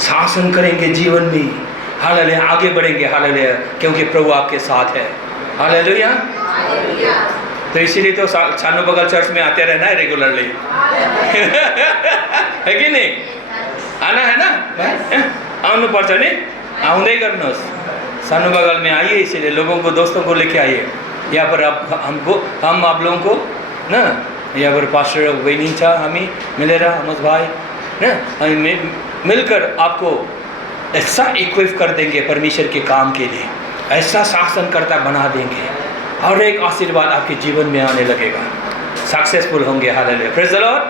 शासन करेंगे जीवन में। हालेलुया, आगे बढ़ेंगे। हालेलुया, क्योंकि प्रभु आपके साथ है। हालेलुया। तो इसीलिए तो सानू बगल चर्च में आते रहना है रेगुलरली है कि नहीं? आना है ना, आउनु पर्छ नि, आउँदै गर्नुहोस्, सानू बगल में आइए। इसीलिए लोगों को, दोस्तों को लेके आइए यहाँ पर। हम आप लोगों को ना यहाँ पर पास्टर बहनी छ, हामी मिलेर हमस भाई ना हामी मिलकर आपको ऐसा इक्विप कर देंगे परमेश्वर के काम के लिए, ऐसा शासनकर्ता बना देंगे और एक आशीर्वाद आपके जीवन में आने लगेगा, सक्सेसफुल होंगे। Hallelujah, praise the Lord.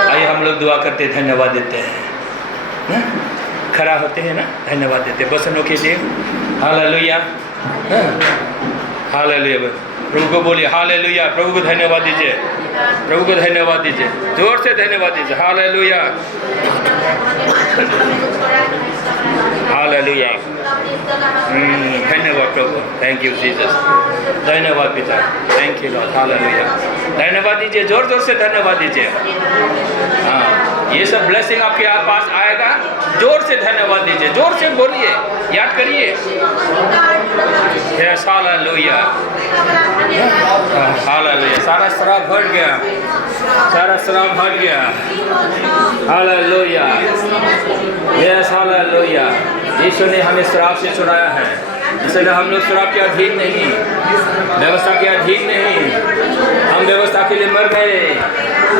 आइए हम लोग दुआ करते, धन्यवाद देते हैं ना, खड़ा होते हैं ना, धन्यवाद देते हैं वचनों के लिए। Hallelujah, hallelujah. प्रभु को बोलिए हालेलुया, प्रभु को धन्यवाद दीजिए, प्रभु को धन्यवाद दीजिए, जोर से धन्यवाद दीजिए। हालेलुया, हालेलुया, धन्यवाद प्रभु, थैंक यू जीसस, धन्यवाद पिता, थैंक यू लॉर्ड। हालेलुया, धन्यवाद दीजिए, जोर जोर से धन्यवाद दीजिए। हाँ ये सब ब्लेसिंग आपके पास आएगा। जोर से धन्यवाद दीजिए, जोर से बोलिए, याद करिए। Yes hallelujah, hallelujah. सारा श्राप हट गया, सारा श्राप हट गया। Hallelujah, yes hallelujah. यीशु ने हमें श्राप से छुड़ाया है, इसलिए हम लोग श्राप के अधीन नहीं, व्यवस्था के अधीन नहीं। हम व्यवस्था के लिए मर गए,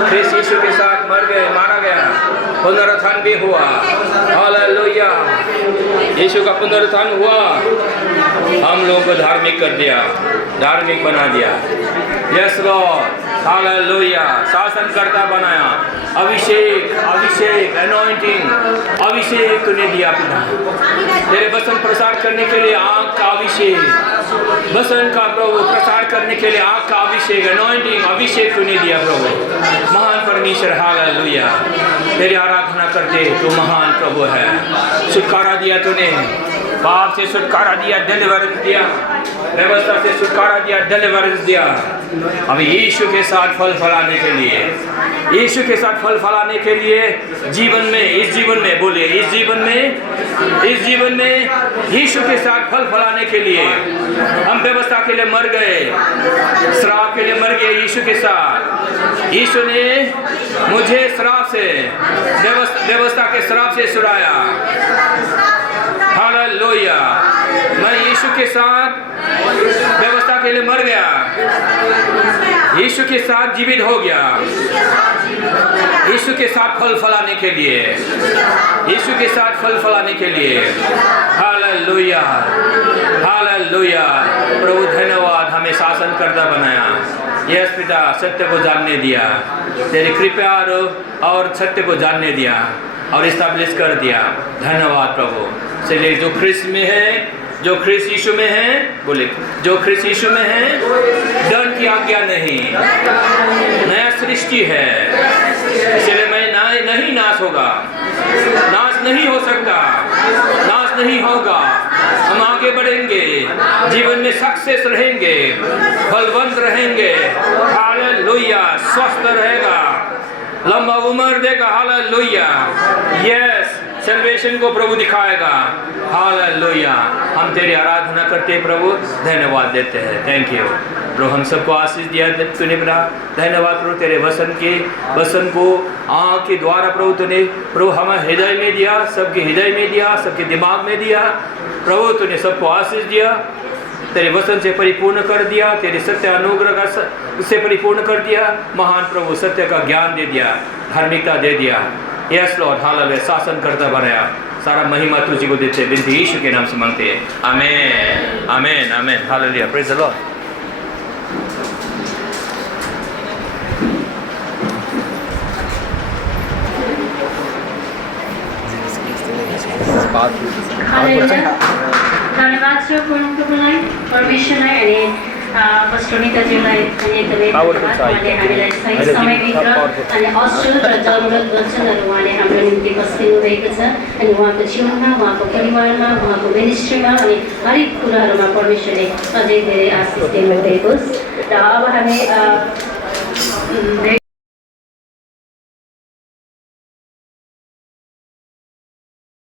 ख्रिस्त यीशु के साथ मर गए, मारा गया, पुनरुत्थान भी हुआ। हालेलुया, यीशु का पुनरुत्थान हुआ, हम लोगों को धार्मिक कर दिया, धार्मिक बना दिया। Yes Lord, hallelujah. शासनकर्ता बनाया, अभिषेक, अभिषेक, अनॉइंटिंग, अभिषेक तूने दिया पिता। तेरे वचन प्रसार करने के लिए आँख का अभिषेक, वचन का प्रभु प्रसार करने के लिए आँख का अभिषेक, अनॉइंटिंग, अभिषेक तूने दिया प्रभु। महान परमेश्वर, हालेलुया। तेरी आराधना करते, तू महान प्रभु है। छुटकारा दिया तूने, पाप से छुटकारा दिया, डिलीवरेंस दिया, व्यवस्था से छुटकारा दिया, डिलीवरेंस दिया। अब यीशु के साथ फल फलाने के लिए, यीशु के साथ फल फलाने के लिए जीवन में, इस जीवन में बोलिए, इस जीवन में, इस जीवन में यीशु के साथ फल फलाने के लिए हम व्यवस्था के लिए मर गए, श्राप के लिए मर गए यीशु के साथ। यीशु ने मुझे श्राप से, व्यवस्था के श्राप से छुड़ाया। हालेलुया, मैं यीशु के साथ व्यवस्था के लिए मर गया, यीशु के साथ जीवित हो गया, यीशु के साथ फल फलाने के लिए, यीशु के साथ फल फलाने के लिए। Hallelujah, hallelujah. प्रभु धन्यवाद, हमें शासनकर्ता बनाया। यस पिता, सत्य को जानने दिया, तेरी कृपा और सत्य को जानने दिया और इस्टेब्लिश कर दिया। धन्यवाद प्रभु। चलिए, जो ख्रिस्त में है, जो ख्रिस्त यीशु में है, बोले, जो ख्रिस्त यीशु में है, डर की आज्ञा नहीं, नया सृष्टि है, इसलिए मैं नहीं नाश होगा, नाश नहीं हो सकता, नाश नहीं होगा। हम आगे बढ़ेंगे, जीवन में सक्सेस रहेंगे, बलवंत रहेंगे। हालेलुया, स्वस्थ रहेगा, लंबा उम्र देगा। हालेलुया, यस, सल्वेशन को प्रभु दिखाएगा। हालेलुया, हम तेरी आराधना करते प्रभु, धन्यवाद देते हैं। थैंक यू प्रभु, हम सबको आशीष दिया तूने बना। धन्यवाद प्रभु, तेरे वचन को आँख के द्वारा प्रभु तूने प्रभु हमें हृदय में दिया, सबके हृदय में दिया, सबके दिमाग में दिया प्रभु। तूने सबको आशीष दिया, तेरे वचन से परिपूर्ण कर दिया, तेरे सत्य अनुग्रह से परिपूर्ण कर दिया। महान प्रभु, सत्य का ज्ञान दे दिया, धार्मिकता दे दिया। यस लॉर्ड, हालेलुया, शासन करता बनाया। सारा महिमा तुझी को देते, बिनती यीशु के नाम से मांगते हैं, आमेन, आमेन, आमेन। हालेलुया, प्रेज द लॉर्ड। धन्यवाद छ प्रभुलाई, परमेश्वरलाई अनि पास्टर नेताजीलाई अनि एकदमै धन्यवाद। उहाँले हामीलाई सही समयभित्र अनि असल र जरुरत वचनहरू उहाँले हाम्रो निम्ति बस्दिनु भएको छ अनि उहाँको जीवनमा, उहाँको परिवारमा, उहाँको मिनिस्ट्रीमा अनि हरेक कुराहरूमा परमेश्वरले अझै धेरै आशिष दिनुभएको छ। र अब हामी धेरै